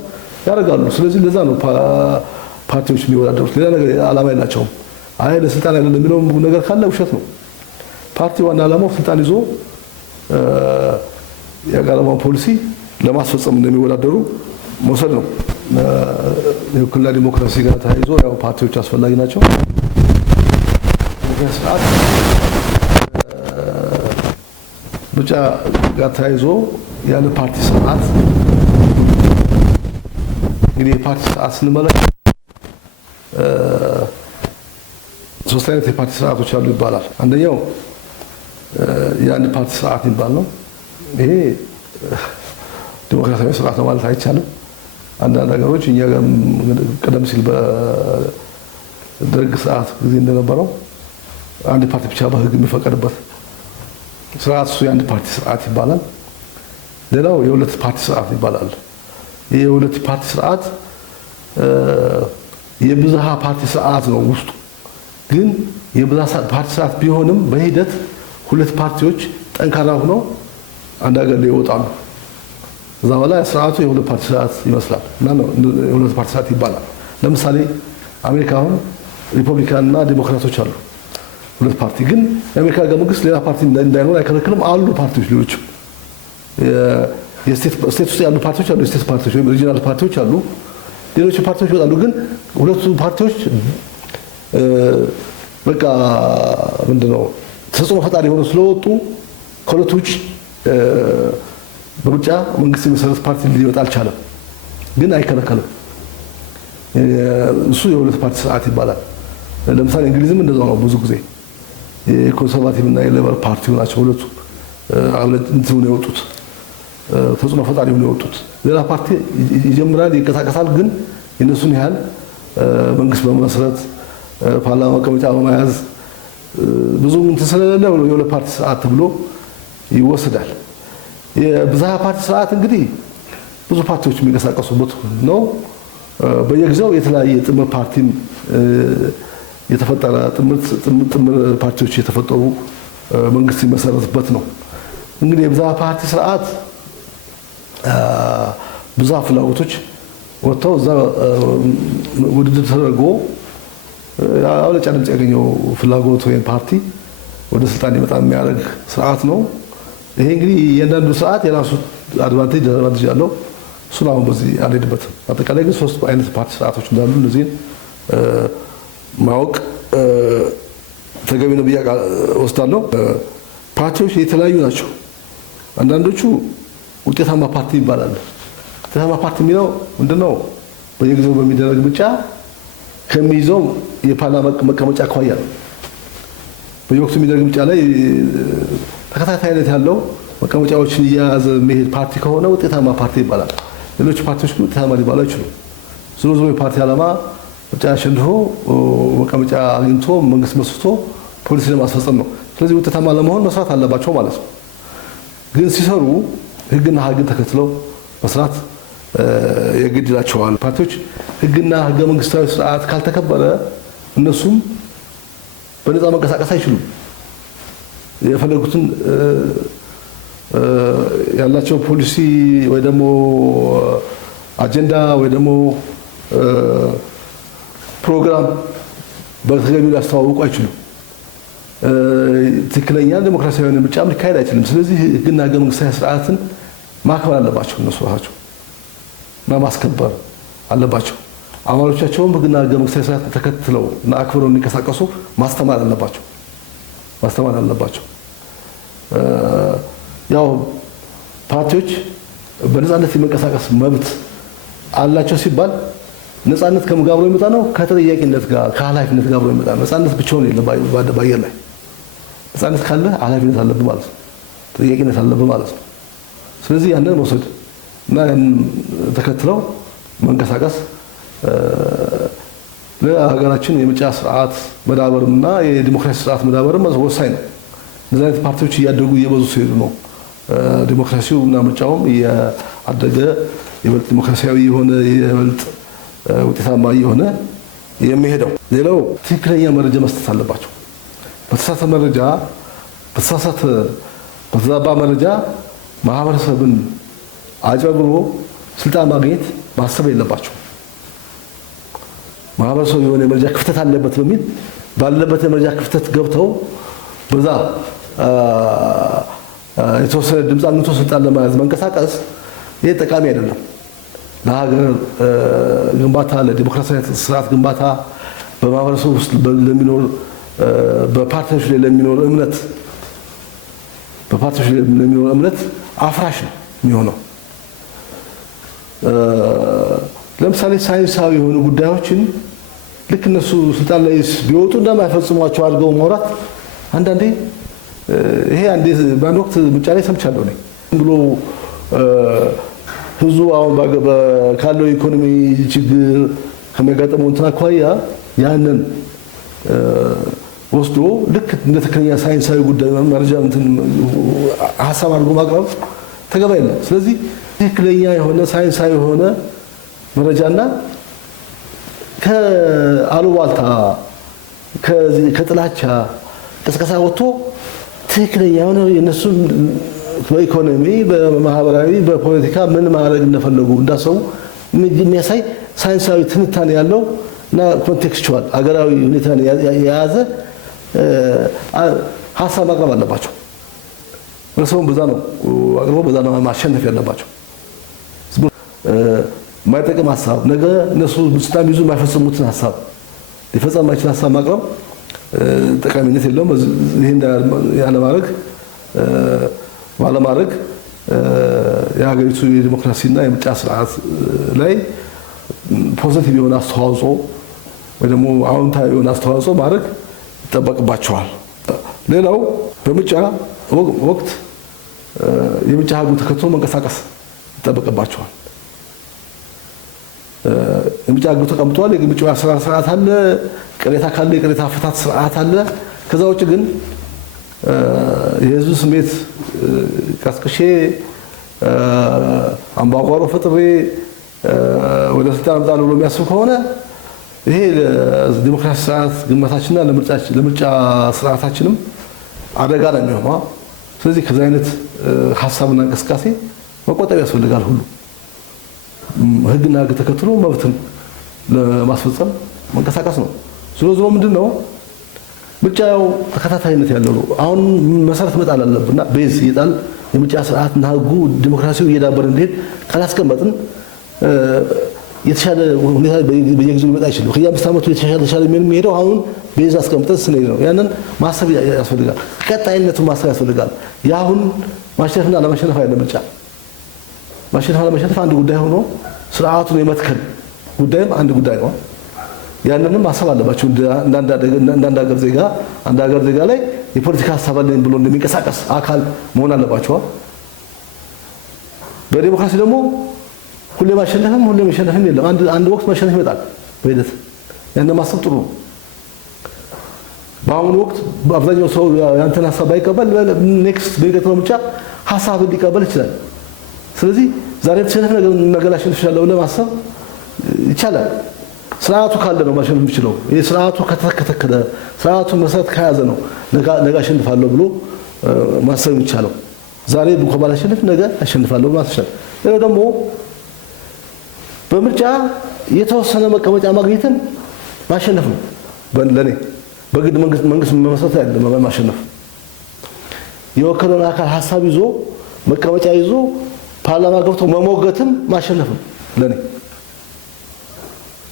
ያደርጋሉ። ስለዚህ ለዛ ነው ፓርቲዎች የሚወዳደሩት። ሌላ ነገር ዓላማ የላቸውም። አይ ለስልጣን አይደለም የሚለው ነገር ካለ ውሸት ነው። ፓርቲ ዋና ዓላማው ስልጣን ይዞ ያቀረበውን ፖሊሲ ለማስፈጸም እንደሚወዳደሩ መውሰድ ነው። የውክልና ዲሞክራሲ ጋር ተያይዞ ያው ፓርቲዎች አስፈላጊ ናቸው። ምርጫ ጋር ተያይዞ ያለ ፓርቲ ስርዓት እንግዲህ የፓርቲ ስርዓት ስንመለከት ሶስት አይነት የፓርቲ ስርዓቶች አሉ ይባላል። አንደኛው የአንድ ፓርቲ ስርዓት የሚባል ነው። ይሄ ዲሞክራሲያዊ ስርዓት ነው ማለት አይቻልም። አንዳንድ ሀገሮች እኛ ጋር ቀደም ሲል ደርግ ስርዓት ጊዜ እንደነበረው አንድ ፓርቲ ብቻ በህግ የሚፈቀድበት ስርዓት እሱ የአንድ ፓርቲ ስርዓት ይባላል። ሌላው የሁለት ፓርቲ ስርዓት ይባላል። ይሄ የሁለት ፓርቲ ስርዓት የብዝሃ ፓርቲ ስርዓት ነው ውስጡ። ግን የብዝሃ ፓርቲ ስርዓት ቢሆንም በሂደት ሁለት ፓርቲዎች ጠንካራ ሆነው አንድ ሀገር ላይ ይወጣሉ። እዛ በኋላ ስርዓቱ የሁለት ፓርቲ ስርዓት ይመስላል እና የሁለት ፓርቲ ስርዓት ይባላል። ለምሳሌ አሜሪካ አሁን ሪፐብሊካን እና ዲሞክራቶች አሉ፣ ሁለት ፓርቲ። ግን የአሜሪካ ህገ መንግስት ሌላ ፓርቲ እንዳይኖር አይከለክልም። አሉ ፓርቲዎች ሌሎችም ስቴት ውስጥ ያሉ ፓርቲዎች አሉ፣ ስቴት ፓርቲዎች ወይም ሪጂናል ፓርቲዎች አሉ፣ ሌሎች ፓርቲዎች ይወጣሉ። ግን ሁለቱ ፓርቲዎች በቃ ምንድነው ተጽዕኖ ፈጣሪ ሆነው ስለወጡ ከሁለቱ ውጭ በምርጫ መንግስት የመሰረት ፓርቲ ሊወጣ አልቻለም። ግን አይከለከልም። እሱ የሁለት ፓርቲ ስርዓት ይባላል። ለምሳሌ እንግሊዝም እንደዛው ነው። ብዙ ጊዜ የኮንሰርቫቲቭ እና የሌበር ፓርቲው ናቸው ሁለቱ እንትኑ ነው የወጡት፣ ተጽዕኖ ፈጣሪ ሆነው የወጡት። ሌላ ፓርቲ ይጀምራል፣ ይንቀሳቀሳል። ግን የነሱን ያህል መንግስት በመመስረት ፓርላማ መቀመጫ በመያዝ ብዙ እንትን ስለሌለ የሁለት ፓርቲ ስርዓት ተብሎ ይወሰዳል። የብዝሃ ፓርቲ ስርዓት እንግዲህ ብዙ ፓርቲዎች የሚንቀሳቀሱበት ነው። በየጊዜው የተለያየ ጥምር ፓርቲም የተፈጠረ ጥምር ፓርቲዎች የተፈጠሩ መንግስት የሚመሰረትበት ነው። እንግዲህ የብዝሃ ፓርቲ ስርዓት ብዙ ፍላጎቶች ወጥተው እዛ ውድድር ተደርጎ አብላጫ ድምፅ ያገኘው ፍላጎት ወይም ፓርቲ ወደ ስልጣን ይመጣ የሚያደርግ ስርዓት ነው። ይሄ እንግዲህ እያንዳንዱ ስርዓት የራሱ አድቫንቴጅ ያለው እሱን አሁን በዚህ አልሄድበትም። አጠቃላይ ግን 3 አይነት ፓርቲ ስርዓቶች እንዳሉ እነዚህን ማወቅ ተገቢ ነው ብዬ ወስዳለሁ። ፓርቲዎች የተለያዩ ናቸው። አንዳንዶቹ ውጤታማ ፓርቲ ይባላሉ። ውጤታማ ፓርቲ የሚለው ምንድነው? በየጊዜው በሚደረግ ምርጫ ከሚይዘው የፓርላማ መቀመጫ አኳያ ነው። በየወቅቱ የሚደረግ ምርጫ ላይ ተከታታይነት ያለው መቀመጫዎችን እየያዘ መሄድ ፓርቲ ከሆነ ውጤታማ ፓርቲ ይባላል። ሌሎች ፓርቲዎች ግን ውጤታማ ሊባሉ አይችሉም። ዝሮ ዝሮ የፓርቲ ዓላማ ምርጫ አሸንፎ መቀመጫ አግኝቶ መንግስት መስርቶ ፖሊሲ ለማስፈጸም ነው። ስለዚህ ውጤታማ ለመሆን መስራት አለባቸው ማለት ነው። ግን ሲሰሩ ህግና ሀገን ተከትለው መስራት የግድ ይላቸዋል። ፓርቲዎች ህግና ህገ መንግስታዊ ስርዓት ካልተከበረ እነሱም በነፃ መንቀሳቀስ አይችሉም። የፈለጉትን ያላቸው ፖሊሲ ወይ ደግሞ አጀንዳ ወይ ደግሞ ፕሮግራም በተገቢው ሊያስተዋውቁ አይችሉም። ትክክለኛ ዲሞክራሲያዊ ምርጫም ሊካሄድ አይችልም። ስለዚህ ህግና ህገ መንግስታዊ ስርዓትን ማክበር አለባቸው እነሱ ራሳቸው እና ማስከበር አለባቸው። አባሎቻቸውም ህግና ህገ መንግስታዊ ስርዓት ተከትለው እና አክብረው እንዲንቀሳቀሱ ማስተማር አለባቸው። ያው ፓርቲዎች በነፃነት የመንቀሳቀስ መብት አላቸው ሲባል ነፃነት ከምን ጋር አብሮ የሚመጣ ነው? ከተጠያቂነት ጋር ከኃላፊነት ጋር አብሮ የሚመጣ ነው። ነፃነት ብቻውን የለም በአየር ላይ። ነፃነት ካለ ኃላፊነት አለብህ ማለት ነው፣ ተጠያቂነት አለብህ ማለት ነው። ስለዚህ ያንን መውሰድ እና ያንን ተከትለው መንቀሳቀስ ለሀገራችን የምርጫ ስርዓት መዳበርና የዲሞክራሲ ስርዓት መዳበርም ወሳኝ ነው። እንደዚህ አይነት ፓርቲዎች እያደጉ እየበዙ ሲሄዱ ነው ዲሞክራሲው እና ምርጫውም እያደገ ይበልጥ ዲሞክራሲያዊ የሆነ ይበልጥ ውጤታማ የሆነ የሚሄደው። ሌላው ትክክለኛ መረጃ መስጠት አለባቸው። በተዛባ መረጃ ማህበረሰብን አጭበርብሮ ስልጣን ማግኘት ማሰብ የለባቸው። ማህበረሰቡ የሆነ የመረጃ ክፍተት አለበት በሚል ባለበት የመረጃ ክፍተት ገብተው በዛ የተወሰነ ድምፅ አግኝቶ ስልጣን ለመያዝ መንቀሳቀስ ይሄ ጠቃሚ አይደለም። ለሀገር ግንባታ፣ ለዲሞክራሲያዊ ስርዓት ግንባታ፣ በማህበረሰቡ ውስጥ ለሚኖር በፓርቲዎች ላይ ለሚኖር እምነት አፍራሽ ነው የሚሆነው። ለምሳሌ ሳይንሳዊ የሆኑ ጉዳዮችን ልክ እነሱ ስልጣን ላይ ቢወጡ እንደማይፈጽሟቸው አድርገው ማውራት አንዳንዴ ይሄ በአንድ ወቅት ምርጫ ላይ ሰምቻለሁ ነኝ ብሎ ህዝቡ አሁን ካለው ኢኮኖሚ ችግር ከሚያጋጥመው እንትን አኳያ ያንን ወስዶ ልክ እንደ ትክክለኛ ሳይንሳዊ ጉዳይ መረጃ ሀሳብ አድርጎ ማቅረብ ተገቢ አይደለም። ስለዚህ ትክክለኛ የሆነ ሳይንሳዊ የሆነ መረጃና ከአሉባልታ ከጥላቻ ቅስቀሳ ወጥቶ ትክክለኛ የሆነ የነሱን በኢኮኖሚ በማህበራዊ በፖለቲካ ምን ማድረግ እንደፈለጉ እንዳሰቡ የሚያሳይ ሳይንሳዊ ትንታኔ ያለው እና ኮንቴክስቹዋል አገራዊ ሁኔታን የያዘ ሀሳብ ማቅረብ አለባቸው። ሰውን በዛ ነው አቅርቦ በዛ ነው ማሸነፍ ያለባቸው። የማይጠቅም ሀሳብ ነገ እነሱ ስልጣን ይዙ የማይፈጽሙትን ሀሳብ ሊፈጸም የማይችል ሀሳብ ማቅረብ ጠቃሚነት የለውም። ይህን ያለማድረግ ባለማድረግ የሀገሪቱ የዲሞክራሲና የምርጫ ስርዓት ላይ ፖዚቲቭ የሆነ አስተዋጽኦ ወይ ደግሞ አዎንታዊ የሆነ አስተዋጽኦ ማድረግ ይጠበቅባቸዋል። ሌላው በምርጫ ወቅት የምርጫ ሕጉን ተከትሎ መንቀሳቀስ ይጠበቅባቸዋል። የምርጫ ሕጉ ተቀምጧል። የምርጫ አሰራር ስርዓት አለ። ቅሬታ ካለ የቅሬታ አፈታት ስርዓት አለ። ከዛ ውጭ ግን የህዝብ ስሜት ቀስቅሼ አምባጓሮ ፈጥሬ ወደ ስልጣን አምጣለሁ ብሎ የሚያስብ ከሆነ ይሄ ለዲሞክራሲ ስርዓት ግንባታችንና ለምርጫ ስርዓታችንም አደጋ ነው የሚሆነው። ስለዚህ ከዚህ አይነት ሀሳብና እንቅስቃሴ መቆጠብ ያስፈልጋል። ሁሉ ህግና ህግ ተከትሎ መብትን ለማስፈጸም መንቀሳቀስ ነው። ዞሮ ምንድነው ምርጫው ተከታታይነት ያለው ነው። አሁን መሰረት መጣል አለብንና ቤዝ ይጣል የምርጫ ስርዓትና ህጉ ዲሞክራሲው እየዳበረ እንዲሄድ ካላስቀመጥን የተሻለ ሁኔታ በየጊዜው ሊመጣ አይችልም። ከ5 ዓመቱ የተሻለ የሚሄደው አሁን ቤዝ አስቀምጠን ስንሄድ ነው። ያንን ማሰብ ያስፈልጋል። ቀጣይነቱን ማሰብ ያስፈልጋል። ያሁን ማሸነፍና ለማሸነፍ አይደለም ምርጫ። ማሸነፍና ለማሸነፍ አንድ ጉዳይ ሆኖ ስርዓቱን የመትከል ጉዳይም አንድ ጉዳይ ነው። ያንንም ማሰብ አለባቸው። አንድ ሀገር ዜጋ ላይ የፖለቲካ ሀሳብ አለኝ ብሎ እንደሚንቀሳቀስ አካል መሆን አለባቸው። በዲሞክራሲ ደግሞ ሁሌ ማሸነፍም ሁሌ መሸነፍም የለም። አንድ ወቅት መሸነፍ ይመጣል በሂደት። ያንን ማሰብ ጥሩ ነው። በአሁኑ ወቅት በአብዛኛው ሰው ያንተን ሀሳብ ባይቀበል ኔክስት በሚቀጥለው ምርጫ ሀሳብ ሊቀበል ይችላል። ስለዚህ ዛሬ ተሸነፍ ነገ ላሸንፍ እችላለሁ ብለህ ማሰብ ይቻላል። ስርዓቱ ካለ ነው ማሸነፍ የሚችለው። ይሄ ስርዓቱ ከተተከለ ስርዓቱ መሰረት ከያዘ ነው ነገ አሸንፋለሁ ብሎ ማሰብ የሚቻለው። ዛሬ እንኳን ባላሸንፍ ነገ አሸንፋለሁ ብሎ ማሰብ። ሌላው ደግሞ በምርጫ የተወሰነ መቀመጫ ማግኘትን ማሸነፍ ነው። ለኔ በግድ መንግስት መመስረት አይደለም ማሸነፍ። የወከለውን አካል ሀሳብ ይዞ መቀመጫ ይዞ ፓርላማ ገብቶ መሞገትም ማሸነፍ ነው ለኔ።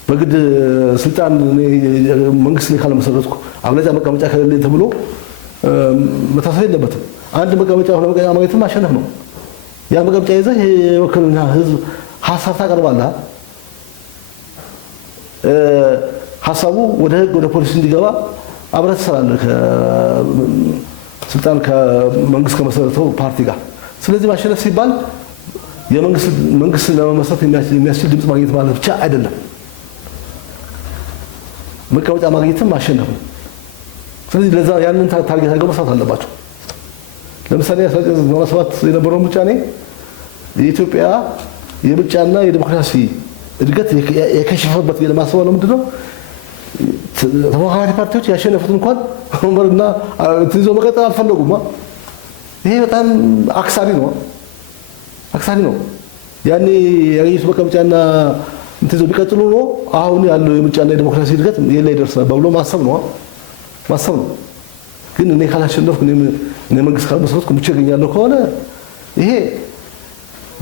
በግድ ስልጣን መንግስት ላይ ካልመሰረትኩ አብላጫ መቀመጫ ከሌለ ተብሎ መታሰብ የለበትም። አንድ መቀመጫ ማግኘትም ማሸነፍ ነው። ያ መቀመጫ ይዘህ የወከለውን ህዝብ ሀሳብ ታቀርባለህ። ሀሳቡ ወደ ህግ ወደ ፖሊሲ እንዲገባ አብረህ ትሰራለህ ስልጣን ከመንግስት ከመሰረተው ፓርቲ ጋር። ስለዚህ ማሸነፍ ሲባል የመንግስት ለመመስረት የሚያስችል ድምፅ ማግኘት ማለት ብቻ አይደለም። መቀመጫ ማግኘትም ማሸነፍ ነው። ስለዚህ ለዛ ያንን ታርጌት አድርገው መስራት አለባቸው። ለምሳሌ 1997 የነበረው ምርጫ የኢትዮጵያ የምርጫና የዲሞክራሲ እድገት የከሸፈበት ለማስባው ነው። ምንድነው ተፎካካሪ ፓርቲዎች ያሸነፉት እንኳን ወንበርና ትይዞ መቀጠል አልፈለጉም። ይሄ በጣም አክሳሪ ነው። ያኔ ያገኙት መቀመጫና እንትይዞ ቢቀጥሉ ነው አሁን ያለው የምርጫና የዲሞክራሲ እድገት የለ ይደርስ ነበር ብሎ ማሰብ ነው። ግን እኔ ካላሸነፍኩ እኔ መንግስት ካልመሰረትኩ ብቻ ያገኛለሁ ከሆነ ይሄ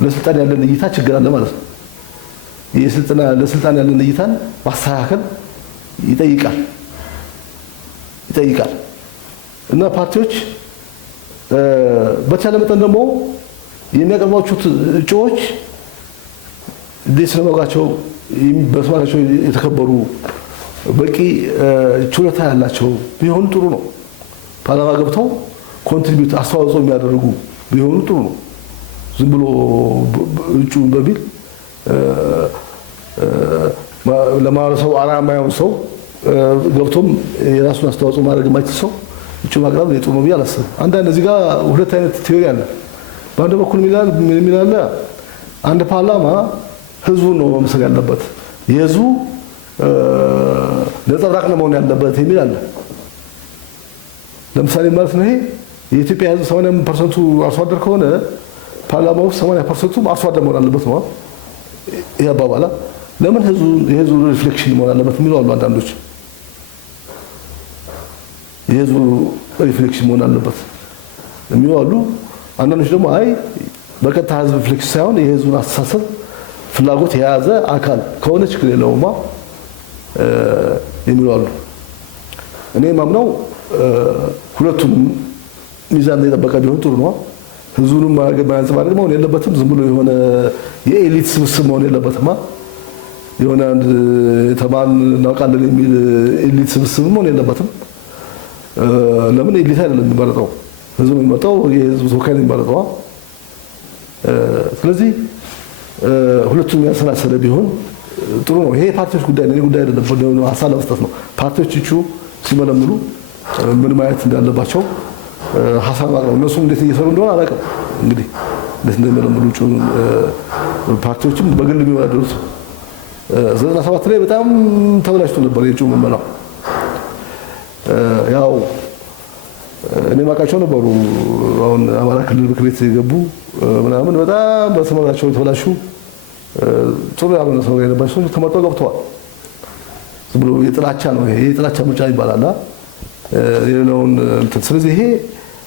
ለስልጣን ያለን እይታ ችግር አለ ማለት ነው። ለስልጣን ያለን እይታን ማስተካከል ይጠይቃል እና ፓርቲዎች በተቻለ መጠን ደግሞ የሚያቀርቧቸው እጩዎች ስለመዋጋቸው በስማቸው የተከበሩ በቂ ችሎታ ያላቸው ቢሆኑ ጥሩ ነው። ፓርላማ ገብተው ኮንትሪቢዩት አስተዋጽኦ የሚያደርጉ ቢሆኑ ጥሩ ነው። ዝም ብሎ እጩ በሚል ለማህበረሰቡ አላማ የማይሆን ሰው ገብቶም የራሱን አስተዋጽኦ ማድረግ የማይችል ሰው እጩ ማቅረብ የጥሩ ነው ብዬ አላስብም። አንዳንድ እዚህ ጋር ሁለት አይነት ቲዮሪ አለ። በአንድ በኩል የሚላለ አንድ ፓርላማ ህዝቡን ነው መምሰል ያለበት፣ የህዝቡ ነጸብራቅ ነው መሆን ያለበት የሚል አለ። ለምሳሌ ማለት ነው ይሄ የኢትዮጵያ ህዝብ 80% አርሶ አደር ከሆነ ፓርላማው 80% አርሶ አደር መሆን አለበት ነው ያባባላ። ለምን የህዝቡ ሪፍሌክሽን መሆን አለበት የሚሉ አሉ አንዳንዶች። የህዝቡ ሪፍሌክሽን መሆን አለበት የሚሉ አሉ። አንዳንዶች ደግሞ አይ በቀጥታ ህዝብ ሪፍሌክሽን ሳይሆን የህዝቡን አስተሳሰብ ፍላጎት የያዘ አካል ከሆነ ችግር የለውማ የሚሉ አሉ። እኔ ማምነው ሁለቱንም ሚዛን የጠበቀ ቢሆን ጥሩ ነው። ህዝቡንም ማንጸባረቅ መሆን የለበትም። ዝም ብሎ የሆነ የኤሊት ስብስብ መሆን የለበትም። የሆነ አንድ ተማን እናውቃለን የሚል ኤሊት ስብስብ መሆን የለበትም። ለምን ኤሊት አይደለም የሚመረጠው፣ ህዝቡ የሚመርጠው የህዝቡ ተወካይ ነው የሚመረጠው። ስለዚህ ሁለቱም ያሰናሰለ ቢሆን ጥሩ ነው። ይሄ ፓርቲዎች ጉዳይ ነው፣ ጉዳይ አይደለም። ነው ሀሳብ ለመስጠት ነው። ፓርቲዎች እጩ ሲመለምሉ ምን ማየት እንዳለባቸው ሀሳብ አቅርበው እነሱም እንዴት እየሰሩ እንደሆነ አላውቅም። እንግዲህ እንዴት እንደሚመለምሉ እጩ ፓርቲዎችም በግል የሚወዳደሩት 97 ላይ በጣም ተበላሽቶ ነበር የእጩ ምልመላው። ያው እኔ ማውቃቸው ነበሩ አሁን አማራ ክልል ምክር ቤት የገቡ ምናምን በጣም በስማቸው የተበላሹ ጥሩ ያልሆነ ሰው የነበራቸው ሰዎች ተመርጠው ገብተዋል። ዝም ብሎ የጥላቻ ነው ይሄ የጥላቻ ምርጫ ይባላል። የሌላውን እንትን ስለዚህ ይሄ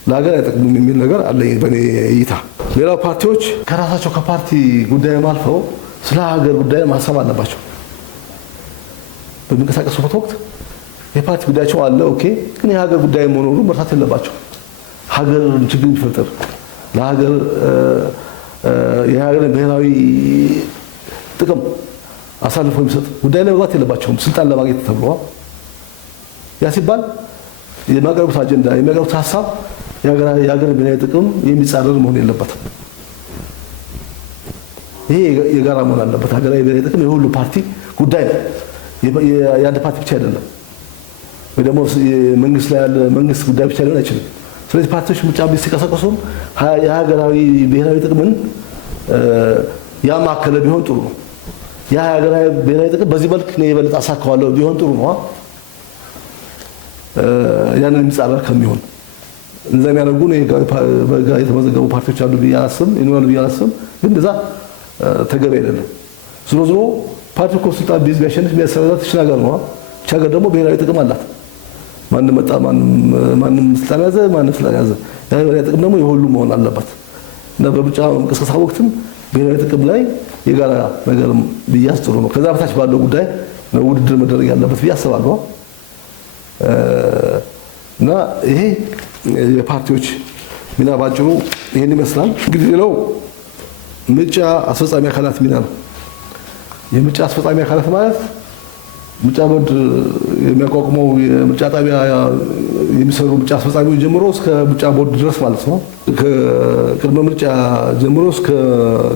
ለሀገር አይጠቅምም የሚል ነገር አለኝ በእኔ እይታ። ሌላው ፓርቲዎች ከራሳቸው ከፓርቲ ጉዳይ አልፈው ስለ ሀገር ጉዳይ ማሰብ አለባቸው። በሚንቀሳቀሱበት ወቅት የፓርቲ ጉዳያቸው አለ ኦኬ፣ ግን የሀገር ጉዳይ መኖሩን መርሳት የለባቸው። ሀገር ችግር የሚፈጥር ለሀገር የሀገር ብሔራዊ ጥቅም አሳልፎ የሚሰጥ ጉዳይ ላይ መግባት የለባቸውም ስልጣን ለማግኘት ተብሎ። ያ ሲባል የሚያቀርቡት አጀንዳ የሚያቀርቡት ሀሳብ የሀገር ብሔራዊ ጥቅም የሚጻረር መሆን የለበትም። ይሄ የጋራ መሆን አለበት። ሀገራዊ ብሔራዊ ጥቅም የሁሉ ፓርቲ ጉዳይ ነው፣ የአንድ ፓርቲ ብቻ አይደለም። ወይ ደግሞ መንግስት ላይ ያለ መንግስት ጉዳይ ብቻ ሊሆን አይችልም። ስለዚህ ፓርቲዎች ምርጫ ሲቀሰቀሱም የሀገራዊ ብሔራዊ ጥቅምን ያማከለ ቢሆን ጥሩ ነው። ያ ሀገራዊ ብሔራዊ ጥቅም በዚህ መልክ ነው የበለጠ አሳካዋለሁ ቢሆን ጥሩ ነው። ያንን የሚጻረር ከሚሆን እንደዛ የሚያደርጉ ነው የተመዘገቡ ፓርቲዎች አሉ ብዬ አላስብም፣ ይኖራሉ ብዬ አላስብም። ግን እንደዛ ተገቢ አይደለም። ዝሮ ዝሮ ፓርቲው እኮ ስልጣን ቢይዝ ቢያሸንፍ የሚያስተዳድራት ትችል ሀገር ነው። ይህች ሀገር ደግሞ ብሔራዊ ጥቅም አላት። ማንም መጣ ማንም ስልጣን ያዘ ማንም ስልጣን ያዘ ብሔራዊ ጥቅም ደግሞ የሁሉም መሆን አለበት እና በምርጫ ቅስቀሳ ወቅትም ብሔራዊ ጥቅም ላይ የጋራ ነገር ቢያዝ ጥሩ ነው። ከዛ በታች ባለው ጉዳይ ነው ውድድር መደረግ ያለበት ብዬ አስባለሁ። እና ይሄ የፓርቲዎች ሚና ባጭሩ ይሄን ይመስላል። እንግዲህ ሌላው ምርጫ አስፈጻሚ አካላት ሚና ነው። የምርጫ አስፈጻሚ አካላት ማለት ምርጫ ቦርድ የሚያቋቁመው የምርጫ ጣቢያ የሚሰሩ ምርጫ አስፈጻሚዎች ጀምሮ እስከ ምርጫ ቦርድ ድረስ ማለት ነው። ከቅድመ ምርጫ ጀምሮ እስከ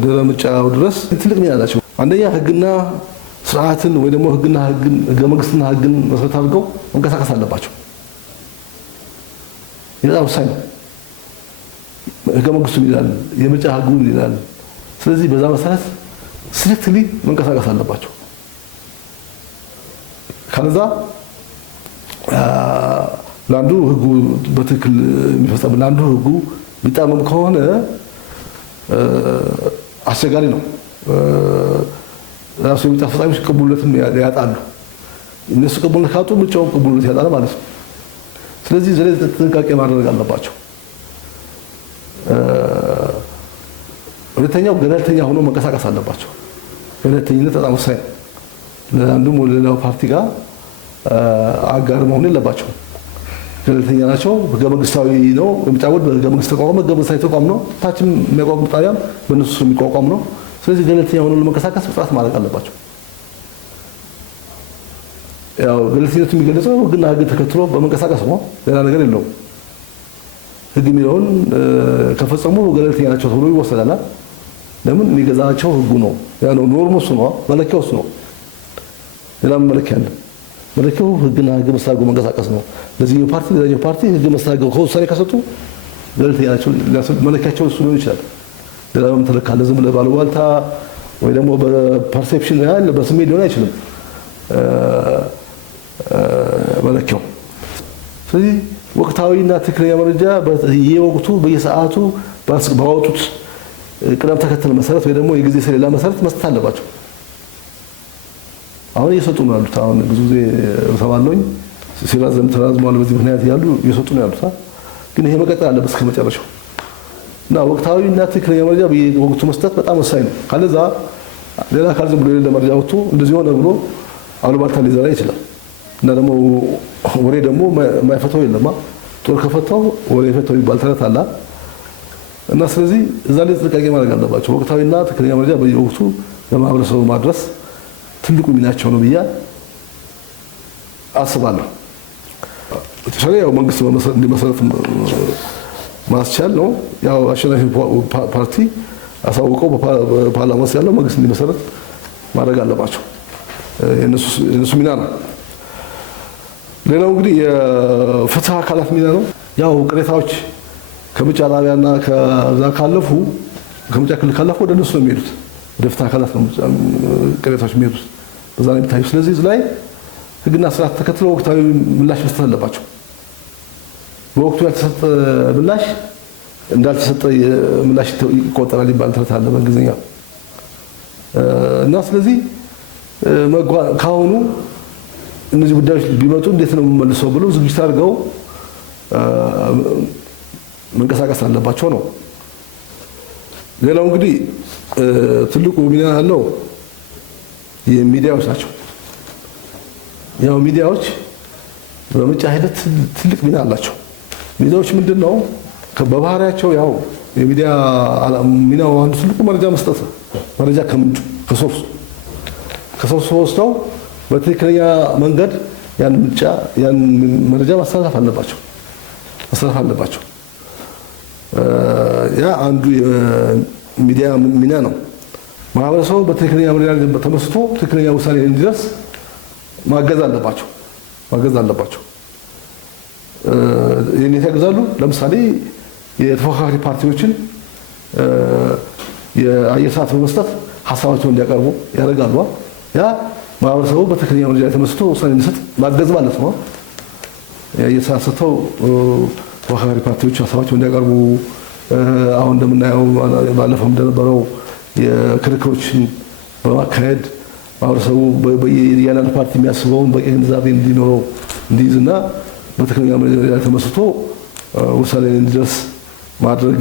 ድህረ ምርጫው ድረስ ትልቅ ሚና አላቸው። አንደኛ ህግና ስርዓትን ወይ ደግሞ ህገ መንግስትና ህግን መሰረት አድርገው መንቀሳቀስ አለባቸው። በጣም ወሳኝ ነው። ህገ መንግስቱ ይላል፣ የምርጫ ህጉ ይላል። ስለዚህ በዛ መሰረት ስትሪክትሊ መንቀሳቀስ አለባቸው። ከዛ ለአንዱ ህጉ በትክክል የሚፈጸም ለአንዱ ህጉ የሚጣመም ከሆነ አስቸጋሪ ነው። ራሱ የምርጫ አስፈጻሚዎች ቅቡልነትን ያጣሉ። እነሱ ቅቡልነት ካጡ ምርጫውን ቅቡልነት ያጣል ማለት ነው። ስለዚህ ጥንቃቄ ማድረግ አለባቸው። ሁለተኛው ገለልተኛ ሆኖ መንቀሳቀስ አለባቸው። ገለልተኝነት በጣም ወሳኝ ነው። ለአንዱም ሌላው ፓርቲ ጋር አጋር መሆን የለባቸው። ገለልተኛ ናቸው። ህገ መንግስታዊ ነው። ምርጫ ቦርድ በህገ መንግስት ተቋም ህገ መንግስታዊ ተቋም ነው። ታችም የሚያቋቁም ጣቢያም በእነሱ የሚቋቋም ነው። ስለዚህ ገለልተኛ ሆኖ ለመንቀሳቀስ ጥረት ማድረግ አለባቸው። ያው ገለልተኝነቱ የሚገለጸው ህግና ህግ ተከትሎ በመንቀሳቀስ ነው። ሌላ ነገር የለውም። ህግ የሚለውን ከፈጸሙ ገለልተኛ ናቸው ተብሎ ይወሰዳል። ለምን የሚገዛቸው ህጉ ነው። ያ ነው ኖርሙ፣ እሱ ነው መለኪያው፣ እሱ ነው። ሌላ መለኪያ አለ። መለኪያው ህግ መስራጎ መንቀሳቀስ ነው። ለዚህኛው ፓርቲ ህግ መስራጎ ከውሳኔ ከሰጡ ገለልተኛ ናቸው። መለኪያቸው እሱ ሊሆን ይችላል። ሌላም ተለካለ ዝም ብለህ ባለዋልታ ወይ ደግሞ በፐርሴፕሽን ያለ በስሜት ሊሆን አይችልም መለኪያው። ስለዚህ ወቅታዊና ትክክለኛ መረጃ በየወቅቱ በየሰዓቱ ባወጡት ቅደም ተከተል መሰረት ወይ ደግሞ የጊዜ ሰሌዳ መሰረት መስጠት አለባቸው። አሁን እየሰጡ ነው ያሉት። አሁን ብዙ ጊዜ ሰማለሁኝ ሲራዘም ተራዝሟል በዚህ ምክንያት ያሉ እየሰጡ ነው ያሉት። ግን ይሄ መቀጠል አለበት እስከ መጨረሻው እና ወቅታዊና ትክክለኛ መረጃ በየወቅቱ መስጠት በጣም ወሳኝ ነው። ካለዛ ሌላ አካል ዝም ብሎ የሌለ መረጃ ወጥቶ እንደዚህ ሆነ ብሎ አሉባልታ ሊዘራ ይችላል። እና ደግሞ ወሬ ደግሞ የማይፈታው የለማ ጦር ከፈታው ወሬ ፈታው ይባል ተረት አለ። እና ስለዚህ እዛ ላይ ጥንቃቄ ማድረግ አለባቸው። ወቅታዊና ትክክለኛ መረጃ በየወቅቱ ለማህበረሰቡ ማድረስ ትልቁ ሚናቸው ነው ብዬ አስባለሁ። ተሻለ ያው መንግስት እንዲመሰረት ማስቻል ነው። ያው አሸናፊ ፓርቲ አሳውቀው በፓርላማ ውስጥ ያለው መንግስት እንዲመሰረት ማድረግ አለባቸው። የነሱ ሚና ነው። ሌላው እንግዲህ የፍትህ አካላት ሚና ነው። ያው ቅሬታዎች ከምርጫ ጣቢያና ከዛ ካለፉ ከምርጫ ክልል ካለፉ ወደ እነሱ ነው የሚሄዱት። ወደ ፍትህ አካላት ነው ቅሬታዎች የሚሄዱት። በዛ ነው የሚታዩ። ስለዚህ እዚህ ላይ ህግና ስርዓት ተከትለው ወቅታዊ ምላሽ መስጠት አለባቸው። በወቅቱ ያልተሰጠ ምላሽ እንዳልተሰጠ ምላሽ ይቆጠራል ይባል ተረት አለ በእንግሊዝኛ። እና ስለዚህ ካሁኑ እነዚህ ጉዳዮች ቢመጡ እንዴት ነው የምመልሰው ብሎ ዝግጅት አድርገው መንቀሳቀስ አለባቸው ነው። ሌላው እንግዲህ ትልቁ ሚና ያለው የሚዲያዎች ናቸው። ያው ሚዲያዎች በምርጫ ሂደት ትልቅ ሚና አላቸው። ሚዲያዎች ምንድነው በባህሪያቸው ያው የሚዲያ ሚናው አንዱ ትልቁ መረጃ መስጠት ነው። መረጃ ከምንጩ ከሶርስ ወስደው በትክክለኛ መንገድ ያን መረጃ ማስተላለፍ አለባቸው። ያ አንዱ የሚዲያ ሚና ነው። ማህበረሰቡ በትክክለኛ መረጃ ተመስርቶ ትክክለኛ ውሳኔ እንዲደርስ ማገዝ አለባቸው። ይህን ያግዛሉ። ለምሳሌ የተፎካካሪ ፓርቲዎችን የአየር ሰዓት በመስጠት ሀሳባቸውን እንዲያቀርቡ ያደርጋሉ። ያ ማህበረሰቡ በትክክለኛ መረጃ ተመስርቶ ውሳኔ እንዲሰጥ ማገዝ ማለት ነው። የአየር ሰዓት ሰጥተው ተፎካካሪ ፓርቲዎች ሀሳባቸውን እንዲያቀርቡ አሁን እንደምናየው ባለፈው እንደነበረው የክርክሮችን በማካሄድ ማህበረሰቡ በየአንዳንዱ ፓርቲ የሚያስበውን በቂ ግንዛቤ እንዲኖረው እንዲይዝና በትክክለኛ መረጃ ተመስርቶ ውሳኔ እንዲደርስ ማድረግ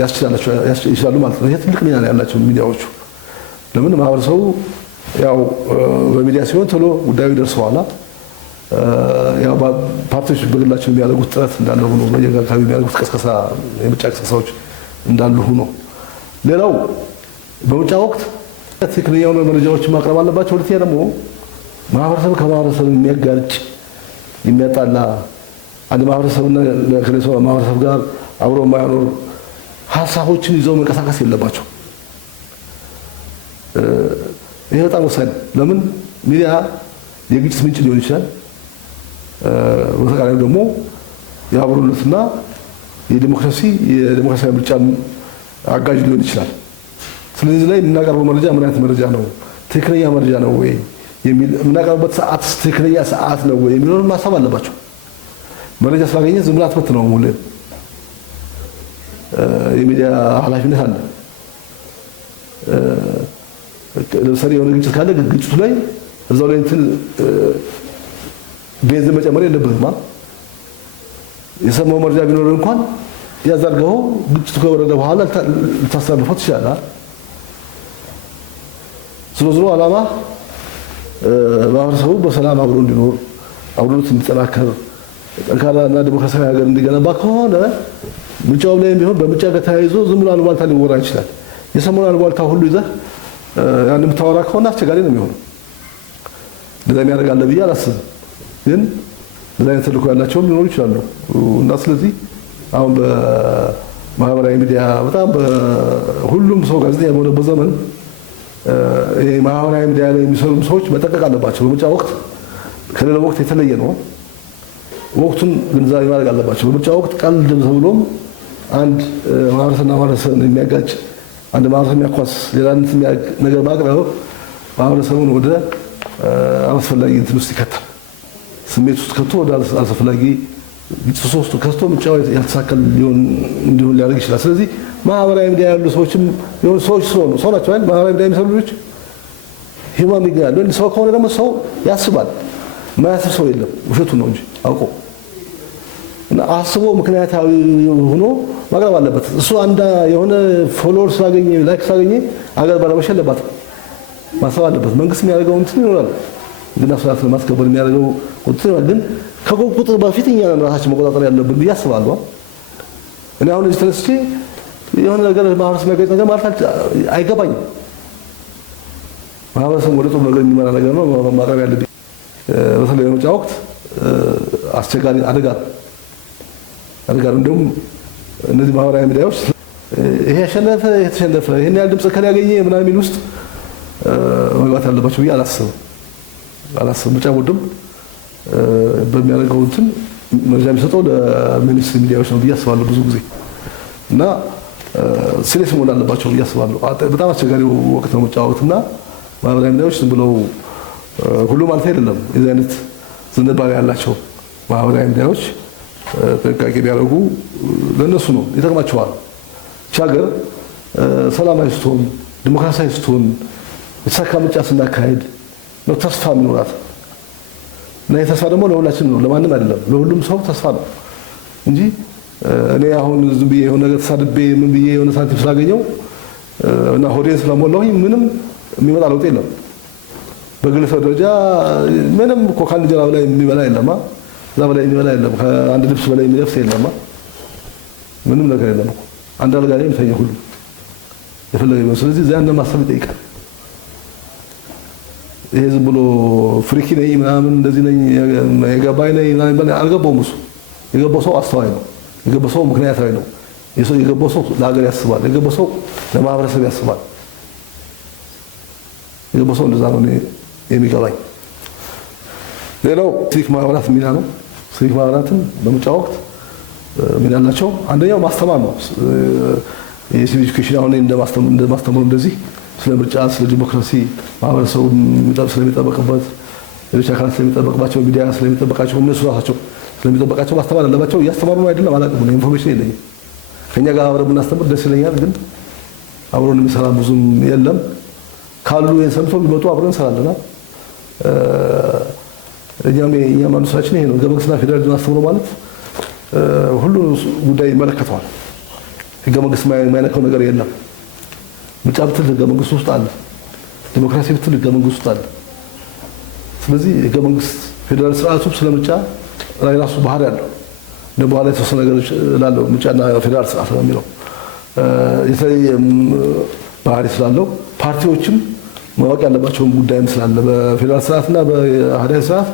ያስችላሉ ማለት ነው። ይሄ ትልቅ ሚና ያላቸው ሚዲያዎቹ። ለምን ማህበረሰቡ ያው በሚዲያ ሲሆን ቶሎ ጉዳዩ ደርሰዋል። ያው ፓርቲዎች በግላቸው የሚያደርጉት ጥረት እንዳለ ሆኖ በየአካባቢው የሚያደርጉት ቅስቀሳ የምርጫ ቅስቀሳዎች እንዳሉ ሆኖ፣ ሌላው በምርጫ ወቅት ትክክለኛ መረጃዎችን ማቅረብ አለባቸው። ሁለተኛ ደግሞ ማህበረሰብ ከማህበረሰብ የሚያጋጭ የሚያጣላ አንድ ማህበረሰብና ከሌላ ማህበረሰብ ጋር አብሮ የማያኖር ሀሳቦችን ይዘው መንቀሳቀስ የለባቸው። ይሄ በጣም ወሳኝ ነው። ለምን ሚዲያ የግጭት ምንጭ ሊሆን ይችላል። በተቃራኒው ደግሞ የአብሮነትና የዲሞክራሲያዊ ምርጫ አጋዥ ሊሆን ይችላል። ስለዚህ ላይ የምናቀርበው መረጃ ምን አይነት መረጃ ነው? ትክክለኛ መረጃ ነው ወይ የሚል የምናቀርበበት ሰዓት ትክክለኛ ሰዓት ነው ወይ የሚለውን ማሰብ አለባቸው። መረጃ ስላገኘ ዝም ብላ አትመት ነው ሙሉ የሚዲያ ኃላፊነት አለ። ለምሳሌ የሆነ ግጭት ካለ ግጭቱ ላይ እዛው ላይ እንትን ቤንዚን መጨመር የለብህም። የሰማው መረጃ ቢኖር እንኳን ያዛርገው ግጭቱ ከወረደ በኋላ ልታስተላልፈው ትችላለህ። ዝሮ ዓላማ ማህበረሰቡ በሰላም አብሮ እንዲኖር አብሮነት እንዲጠናከር ጠንካራና ዲሞክራሲያዊ ሀገር እንዲገነባ ከሆነ ምርጫው ላይ ቢሆን በምርጫ ጋር ተያይዞ ዝም ብሎ አሉባልታ ሊወራ ይችላል። የሰሞኑን አሉባልታ ሁሉ ይዘህ ያን የምታወራ ከሆነ አስቸጋሪ ነው የሚሆነው። እንደዛ ያደርጋል ብዬ አላስብም። ግን እንደዛ አይነት ተልዕኮ ያላቸውም ሊኖሩ ይችላሉ እና ስለዚህ አሁን በማህበራዊ ሚዲያ በጣም ሁሉም ሰው ጋዜጠኛ በሆነበት ዘመን ማህበራዊ ሚዲያ ላይ የሚሰሩ ሰዎች መጠንቀቅ አለባቸው። በምርጫ ወቅት ከሌላው ወቅት የተለየ ነው። ወቅቱን ግንዛቤ ማድረግ አለባቸው። በምርጫ ወቅት ቀልድ ተብሎም አንድ ማህበረሰብና ማህበረሰብ የሚያጋጭ አንድ ማህበረሰብ የሚያኳስ ሌላ ነገር ማቅረብ ማህበረሰቡን ወደ አላስፈላጊ እንትን ውስጥ ይከታል። ስሜት ውስጥ ከቶ ወደ አላስፈላጊ ግጭት ውስጥ ከቶ ምርጫው ያልተሳካል እንዲሆን ሊያደርግ ይችላል። ስለዚህ ማህበራዊ ሚዲያ ያሉ ሰዎችም የሆኑ ሰዎች ስለሆኑ ሰው ናቸው አይደል? ማህበራዊ ሚዲያ የሚሰሩ ልጆች ሂውማን ቢንግ ያለው ሰው ከሆነ ደግሞ ሰው ያስባል። ማያስብ ሰው የለም፣ ውሸቱ ነው እንጂ አውቆ እና አስቦ ምክንያታዊ ሆኖ ማቅረብ አለበት። እሱ አንድ የሆነ ፎሎወር ስላገኘ ላይክ ስላገኘ አገር ባለመሸለባት ማሰብ አለበት። መንግስት የሚያደርገው እንትን ይኖራል፣ ግን አስራት ማስከበር የሚያደርገው ቁጥጥር ግን ከቁጥጥር በፊት እኛ ራሳችን መቆጣጠር ያለብን ብዬ አስባለሁ። እኔ አሁን እዚህ ተነስቼ የሆነ ነገር ማህበረሰብ የሚያገጭ ነገር ማለት አይገባኝም። ማህበረሰብ ወደ ጥሩ ነገር የሚመራ ነገር ነው ማቅረብ ያለብኝ። በተለይ በምርጫ ወቅት አስቸጋሪ አደጋ እንደውም እነዚህ ማህበራዊ ሚዲያዎች ይሄ ያሸነፈ የተሸነፈ ይሄን ያህል ድምጽ ከላይ ያገኘ ምናምን የሚል ውስጥ መግባት ያለባቸው ብዬ አላስብም። ምርጫ ቦርድም በሚያደርገው እንትን መረጃ የሚሰጠው ለሚኒስትሪ ሚዲያዎች ነው ብዬ አስባለሁ ብዙ ጊዜ እና ሲሪየስ መሆን አለባቸው ብዬ አስባለሁ። በጣም አስቸጋሪ ወቅት ነው ምርጫ ወቅትና ማህበራዊ ሚዲያዎች ዝም ብለው ሁሉ ማለት አይደለም። የዚህ አይነት ዝንባሌ ያላቸው ማህበራዊ ሚዲያዎች ጥንቃቄ ቢያደርጉ ለነሱ ነው ይጠቅማቸዋል። ሀገር ሰላማዊ ስትሆን ዲሞክራሲያዊ ስትሆን የተሳካ ምርጫ ስናካሄድ ነው ተስፋ የሚኖራት እና የተስፋ ደግሞ ለሁላችን ነው፣ ለማንም አይደለም። ለሁሉም ሰው ተስፋ ነው እንጂ እኔ አሁን ዝም ብዬ የሆነ ነገር ተሳድቤ ምን ብዬ የሆነ ሳንቲም ስላገኘው እና ሆዴን ስለሞላሁኝ ምንም የሚመጣ ለውጥ የለም። በግለሰብ ደረጃ ምንም እኮ ከአንድ እንጀራ በላይ የሚበላ የለም፣ እዛ በላይ የሚበላ የለም፣ ከአንድ ልብስ በላይ የሚለብስ የለም፣ ምንም ነገር የለም እኮ አንድ አልጋ ላይ የሚተኛ ሁሉ የፈለገ ነው። ስለዚህ እዚያ ማሰብ ይጠይቃል። ይሄ ዝም ብሎ ፍሪኪ ነኝ ምናምን እንደዚህ ነኝ የገባኝ ነኝ ምናምን አልገባውም። እሱ የገባው ሰው አስተዋይ ነው፣ የገባው ሰው ምክንያታዊ ነው፣ የገባው ሰው ለሀገር ያስባል፣ የገባው ሰው ለማህበረሰብ ያስባል። የገባው ሰው እንደዛ ነው የሚገባኝ። ሌላው ሲቪክ ማህበራት ሚና ነው። ሲቪክ ማህበራትን በምርጫ ወቅት ምን ያላቸው አንደኛው ማስተማር ነው። የሲቪክ ኤጁኬሽን አሁን እንደማስተማሩ እንደዚህ ስለ ምርጫ፣ ስለ ዲሞክራሲ ማህበረሰቡ ስለሚጠበቅበት ሌሎች አካላት ስለሚጠበቅባቸው ሚዲያ ስለሚጠበቃቸው እነሱ ራሳቸው ስለሚጠበቃቸው ማስተማር አለባቸው። እያስተማሩ ነው አይደለም አላውቅም፣ ኢንፎርሜሽን የለኝም። ከኛ ጋር አብረን ብናስተምር ደስ ይለኛል፣ ግን አብሮን የሚሰራ ብዙም የለም። ካሉ ይሄን ሰምቶ ቢመጡ አብረን እንሰራለና እኛም አንዱ ስራችን ይሄ ነው። ህገ መንግስትና ፌዴራሊዝም አስተምሮ ማለት ሁሉ ጉዳይ ይመለከተዋል። ህገ መንግስት የማይነካው ነገር የለም። ምርጫ ብትል ህገ መንግስት ውስጥ አለ፣ ዲሞክራሲ ብትል ህገ መንግስት ውስጥ አለ። ስለዚህ ህገ መንግስት ፌዴራል ስርዓቱ ስለ ምርጫ ላይ ራሱ ባህሪ ያለው እንደ በኋላ የተወሰነ ነገሮች ላለው ምርጫና ፌዴራል ስርዓት ነው የሚለው የተለየ ባህሪ ስላለው ፓርቲዎችም ማወቅ ያለባቸውን ጉዳይም ስላለ በፌዴራል ስርዓትና በአህዳዊ ስርዓት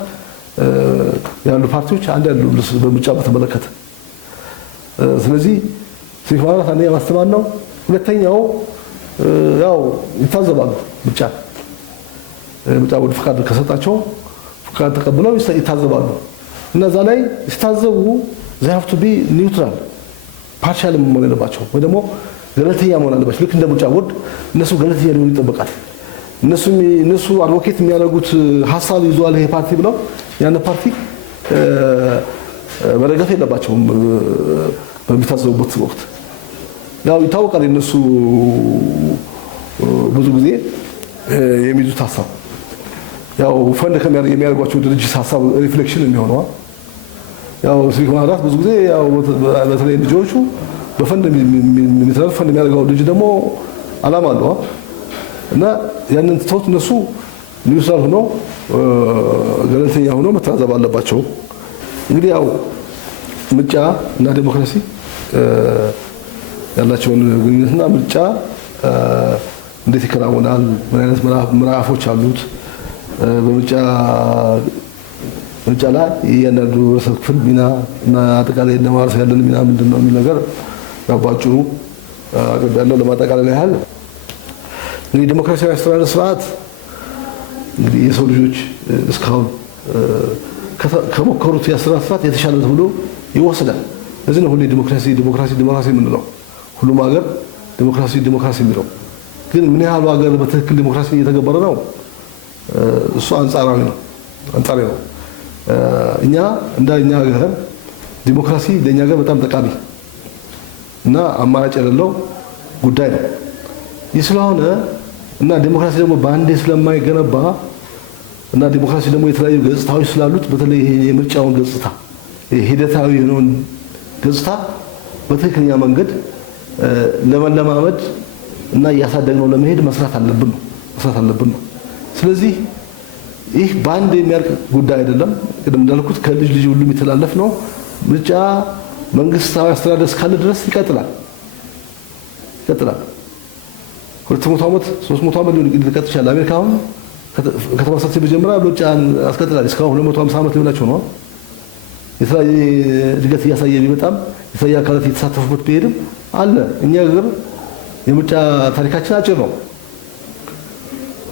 ያሉ ፓርቲዎች አንድ ያሉ በምርጫ በተመለከተ ስለዚህ ሲቪክ ማህበራት አንደኛ ማስተማር ነው። ሁለተኛው ያው ይታዘባሉ። ምርጫ ቦርድ ፈቃድ ከሰጣቸው ፈቃድ ተቀብለው ይታዘባሉ። እና እዛ ላይ ሲታዘቡ they have to be neutral ፓርሻል መሆን የለባቸው ወይ ደግሞ ገለልተኛ መሆን አለባቸው። ልክ እንደ ምርጫ ቦርድ እነሱ ገለልተኛ ሊሆኑ ይጠበቃል። እነሱ አድቮኬት የሚያደርጉት ሀሳብ ይዟል ይሄ ፓርቲ ብለው ያን ፓርቲ መደገፍ የለባቸውም በሚታዘቡበት ወቅት። ያው ይታወቃል እነሱ ብዙ ጊዜ የሚይዙት ሀሳብ ያው ፈንድ የሚያደርጓቸው ድርጅት ሀሳብ ሪፍሌክሽን የሚሆነው ያው ሲቪክ ማህበራት ብዙ ጊዜ ያው በተለይ ልጆቹ በፈንድ የሚተላለፍ ፈንድ የሚያደርገው ድርጅት ደግሞ አላማ አለው እና ያንን ተውት እነሱ ኒውትራል ሆኖ ገለልተኛ ሆኖ መታዘብ አለባቸው። እንግዲህ ያው ምርጫ እና ዲሞክራሲ ያላቸውን ግንኙነትና ምርጫ እንዴት ይከናወናል፣ ምን አይነት ምዕራፎች አሉት፣ በምርጫ ላይ የእያንዳንዱ ህብረተሰብ ክፍል ሚና እና አጠቃላይ ለማህበረሰብ ያለን ሚና ምንድን ነው የሚል ነገር ባጭሩ አቅርቤያለሁ። ለማጠቃለል ያህል እንግዲህ ዲሞክራሲያዊ አስተዳደር ስርዓት እንግዲህ የሰው ልጆች እስካሁን ከሞከሩት የአሰራር ስርዓት የተሻለ ተብሎ ይወሰዳል። ለዚህ ነው ሁሌ ዲሞክራሲ የምንለው። ሁሉም ሀገር ዲሞክራሲ የሚለው ግን ምን ያህል ሀገር በትክክል ዲሞክራሲ እየተገበረ ነው? እሱ አንጻራዊ ነው። እኛ እንደኛ ሀገር ዲሞክራሲ ለኛ ሀገር በጣም ጠቃሚ እና አማራጭ የሌለው ጉዳይ ነው። ይህ ስለሆነ እና ዲሞክራሲ ደግሞ በአንዴ ስለማይገነባ እና ዲሞክራሲ ደግሞ የተለያዩ ገጽታዎች ስላሉት በተለይ የምርጫውን ገጽታ ሂደታዊ የሆነውን ገጽታ በትክክለኛ መንገድ ለመለማመድ እና እያሳደግነው ለመሄድ መስራት አለብን ነው። ስለዚህ ይህ በአንድ የሚያልቅ ጉዳይ አይደለም። ቅድም እንዳልኩት ከልጅ ሁሉ የሚተላለፍ ነው። ምርጫ መንግስታዊ አስተዳደር እስካለ ድረስ ይቀጥላል። 200 ዓመት 300 ዓመት ሊቀጥል ይችላል። አሜሪካ አሁን ከተመሰረተ በጀመራ ምርጫ አስቀጥላለች። እስካሁን 250 ዓመት ሊሆናቸው ነው። የተለያየ እድገት እያሳየ ቢመጣም የተለያየ አካላት የተሳተፉበት ቢሄድም አለ። እኛ ሀገር የምርጫ ታሪካችን አጭር ነው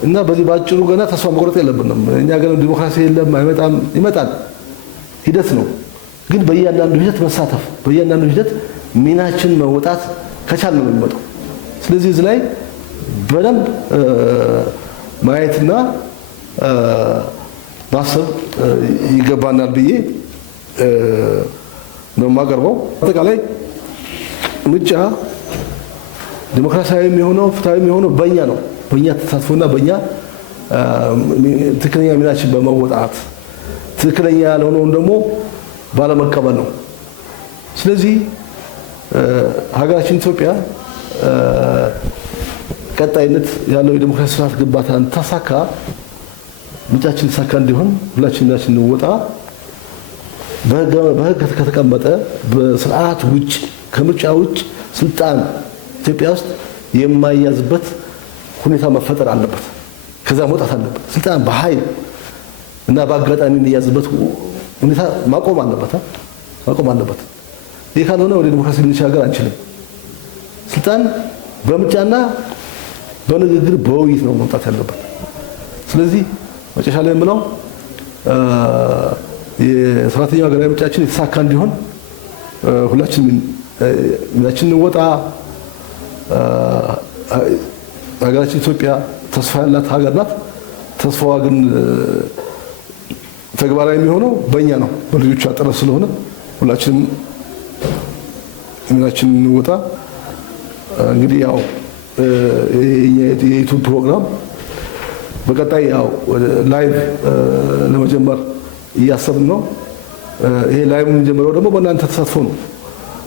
እና በዚህ ባጭሩ ገና ተስፋ መቁረጥ የለብንም። እኛ ሀገር ዲሞክራሲ የለም፣ አይመጣም፣ ይመጣል፣ ሂደት ነው። ግን በእያንዳንዱ ሂደት መሳተፍ፣ በእያንዳንዱ ሂደት ሚናችን መወጣት ከቻልን ነው የሚመጣው። ስለዚህ እዚህ ላይ በደንብ ማየትና ማሰብ ይገባናል ብዬ ነው የማቀርበው። አጠቃላይ ምርጫ ዲሞክራሲያዊ የሚሆነው ፍትሃዊ የሚሆነው በእኛ ነው። በእኛ ተሳትፎና በእኛ ትክክለኛ ሚናችን በመወጣት ትክክለኛ ያልሆነውን ደግሞ ባለመቀበል ነው። ስለዚህ ሀገራችን ኢትዮጵያ ቀጣይነት ያለው የዲሞክራሲ ስርዓት ግንባታን ተሳካ ምርጫችን ተሳካ እንዲሆን ሁላችን ሚናችን እንወጣ። በህግ ከተቀመጠ በስርዓት ውጭ ከምርጫ ውጭ ስልጣን ኢትዮጵያ ውስጥ የማይያዝበት ሁኔታ መፈጠር አለበት። ከዛ መውጣት አለበት። ስልጣን በኃይል እና በአጋጣሚ የሚያዝበት ሁኔታ ማቆም አለበት። ይህ ካልሆነ ወደ ዲሞክራሲ ልንሻገር አንችልም። ስልጣን በምርጫና በንግግር በውይይት ነው መምጣት ያለበት። ስለዚህ መጨረሻ ላይ የምለው የሰራተኛው ሀገራዊ ምርጫችን የተሳካ እንዲሆን ሁላችንም ሚናችንን እንወጣ። ሀገራችን ኢትዮጵያ ተስፋ ያላት ሀገር ናት። ተስፋዋ ግን ተግባራዊ የሚሆነው በእኛ ነው፣ በልጆቿ ጥረት ስለሆነ ሁላችንም ሚናችንን እንወጣ። እንግዲህ ያው የዩቲዩብ ፕሮግራም በቀጣይ ያው ላይቭ ለመጀመር እያሰብን ነው። ይሄ ላይቭ የምንጀምረው ደግሞ በእናንተ ተሳትፎ ነው።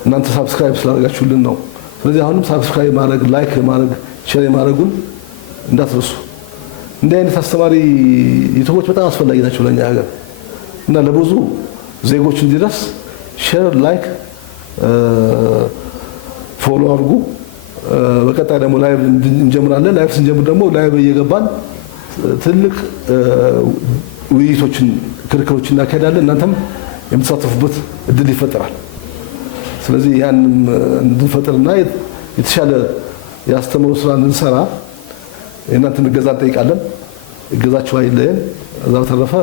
እናንተ ሳብስክራይብ ስላደረጋችሁልን ነው። ስለዚህ አሁንም ሳብስክራይብ ማድረግ፣ ላይክ ማድረግ፣ ሼር ማድረጉን እንዳትረሱ። እንዲህ አይነት አስተማሪ ዩቲዩቦች በጣም አስፈላጊ ናቸው ለኛ ሀገር እና ለብዙ ዜጎች እንዲደርስ ሼር፣ ላይክ፣ ፎሎ አድርጉ። በቀጣይ ደግሞ ላይቭ እንጀምራለን። ላይቭ ስንጀምር ደግሞ ላይቭ እየገባን ትልቅ ውይይቶችን፣ ክርክሮችን እናካሄዳለን። እናንተም የምትሳተፉበት እድል ይፈጠራል። ስለዚህ ያን እንድንፈጥርና የተሻለ ያስተምሩ ስራ እንድንሰራ የእናንተን እገዛ እንጠይቃለን። እገዛችሁ አይለየን። እዛ በተረፈ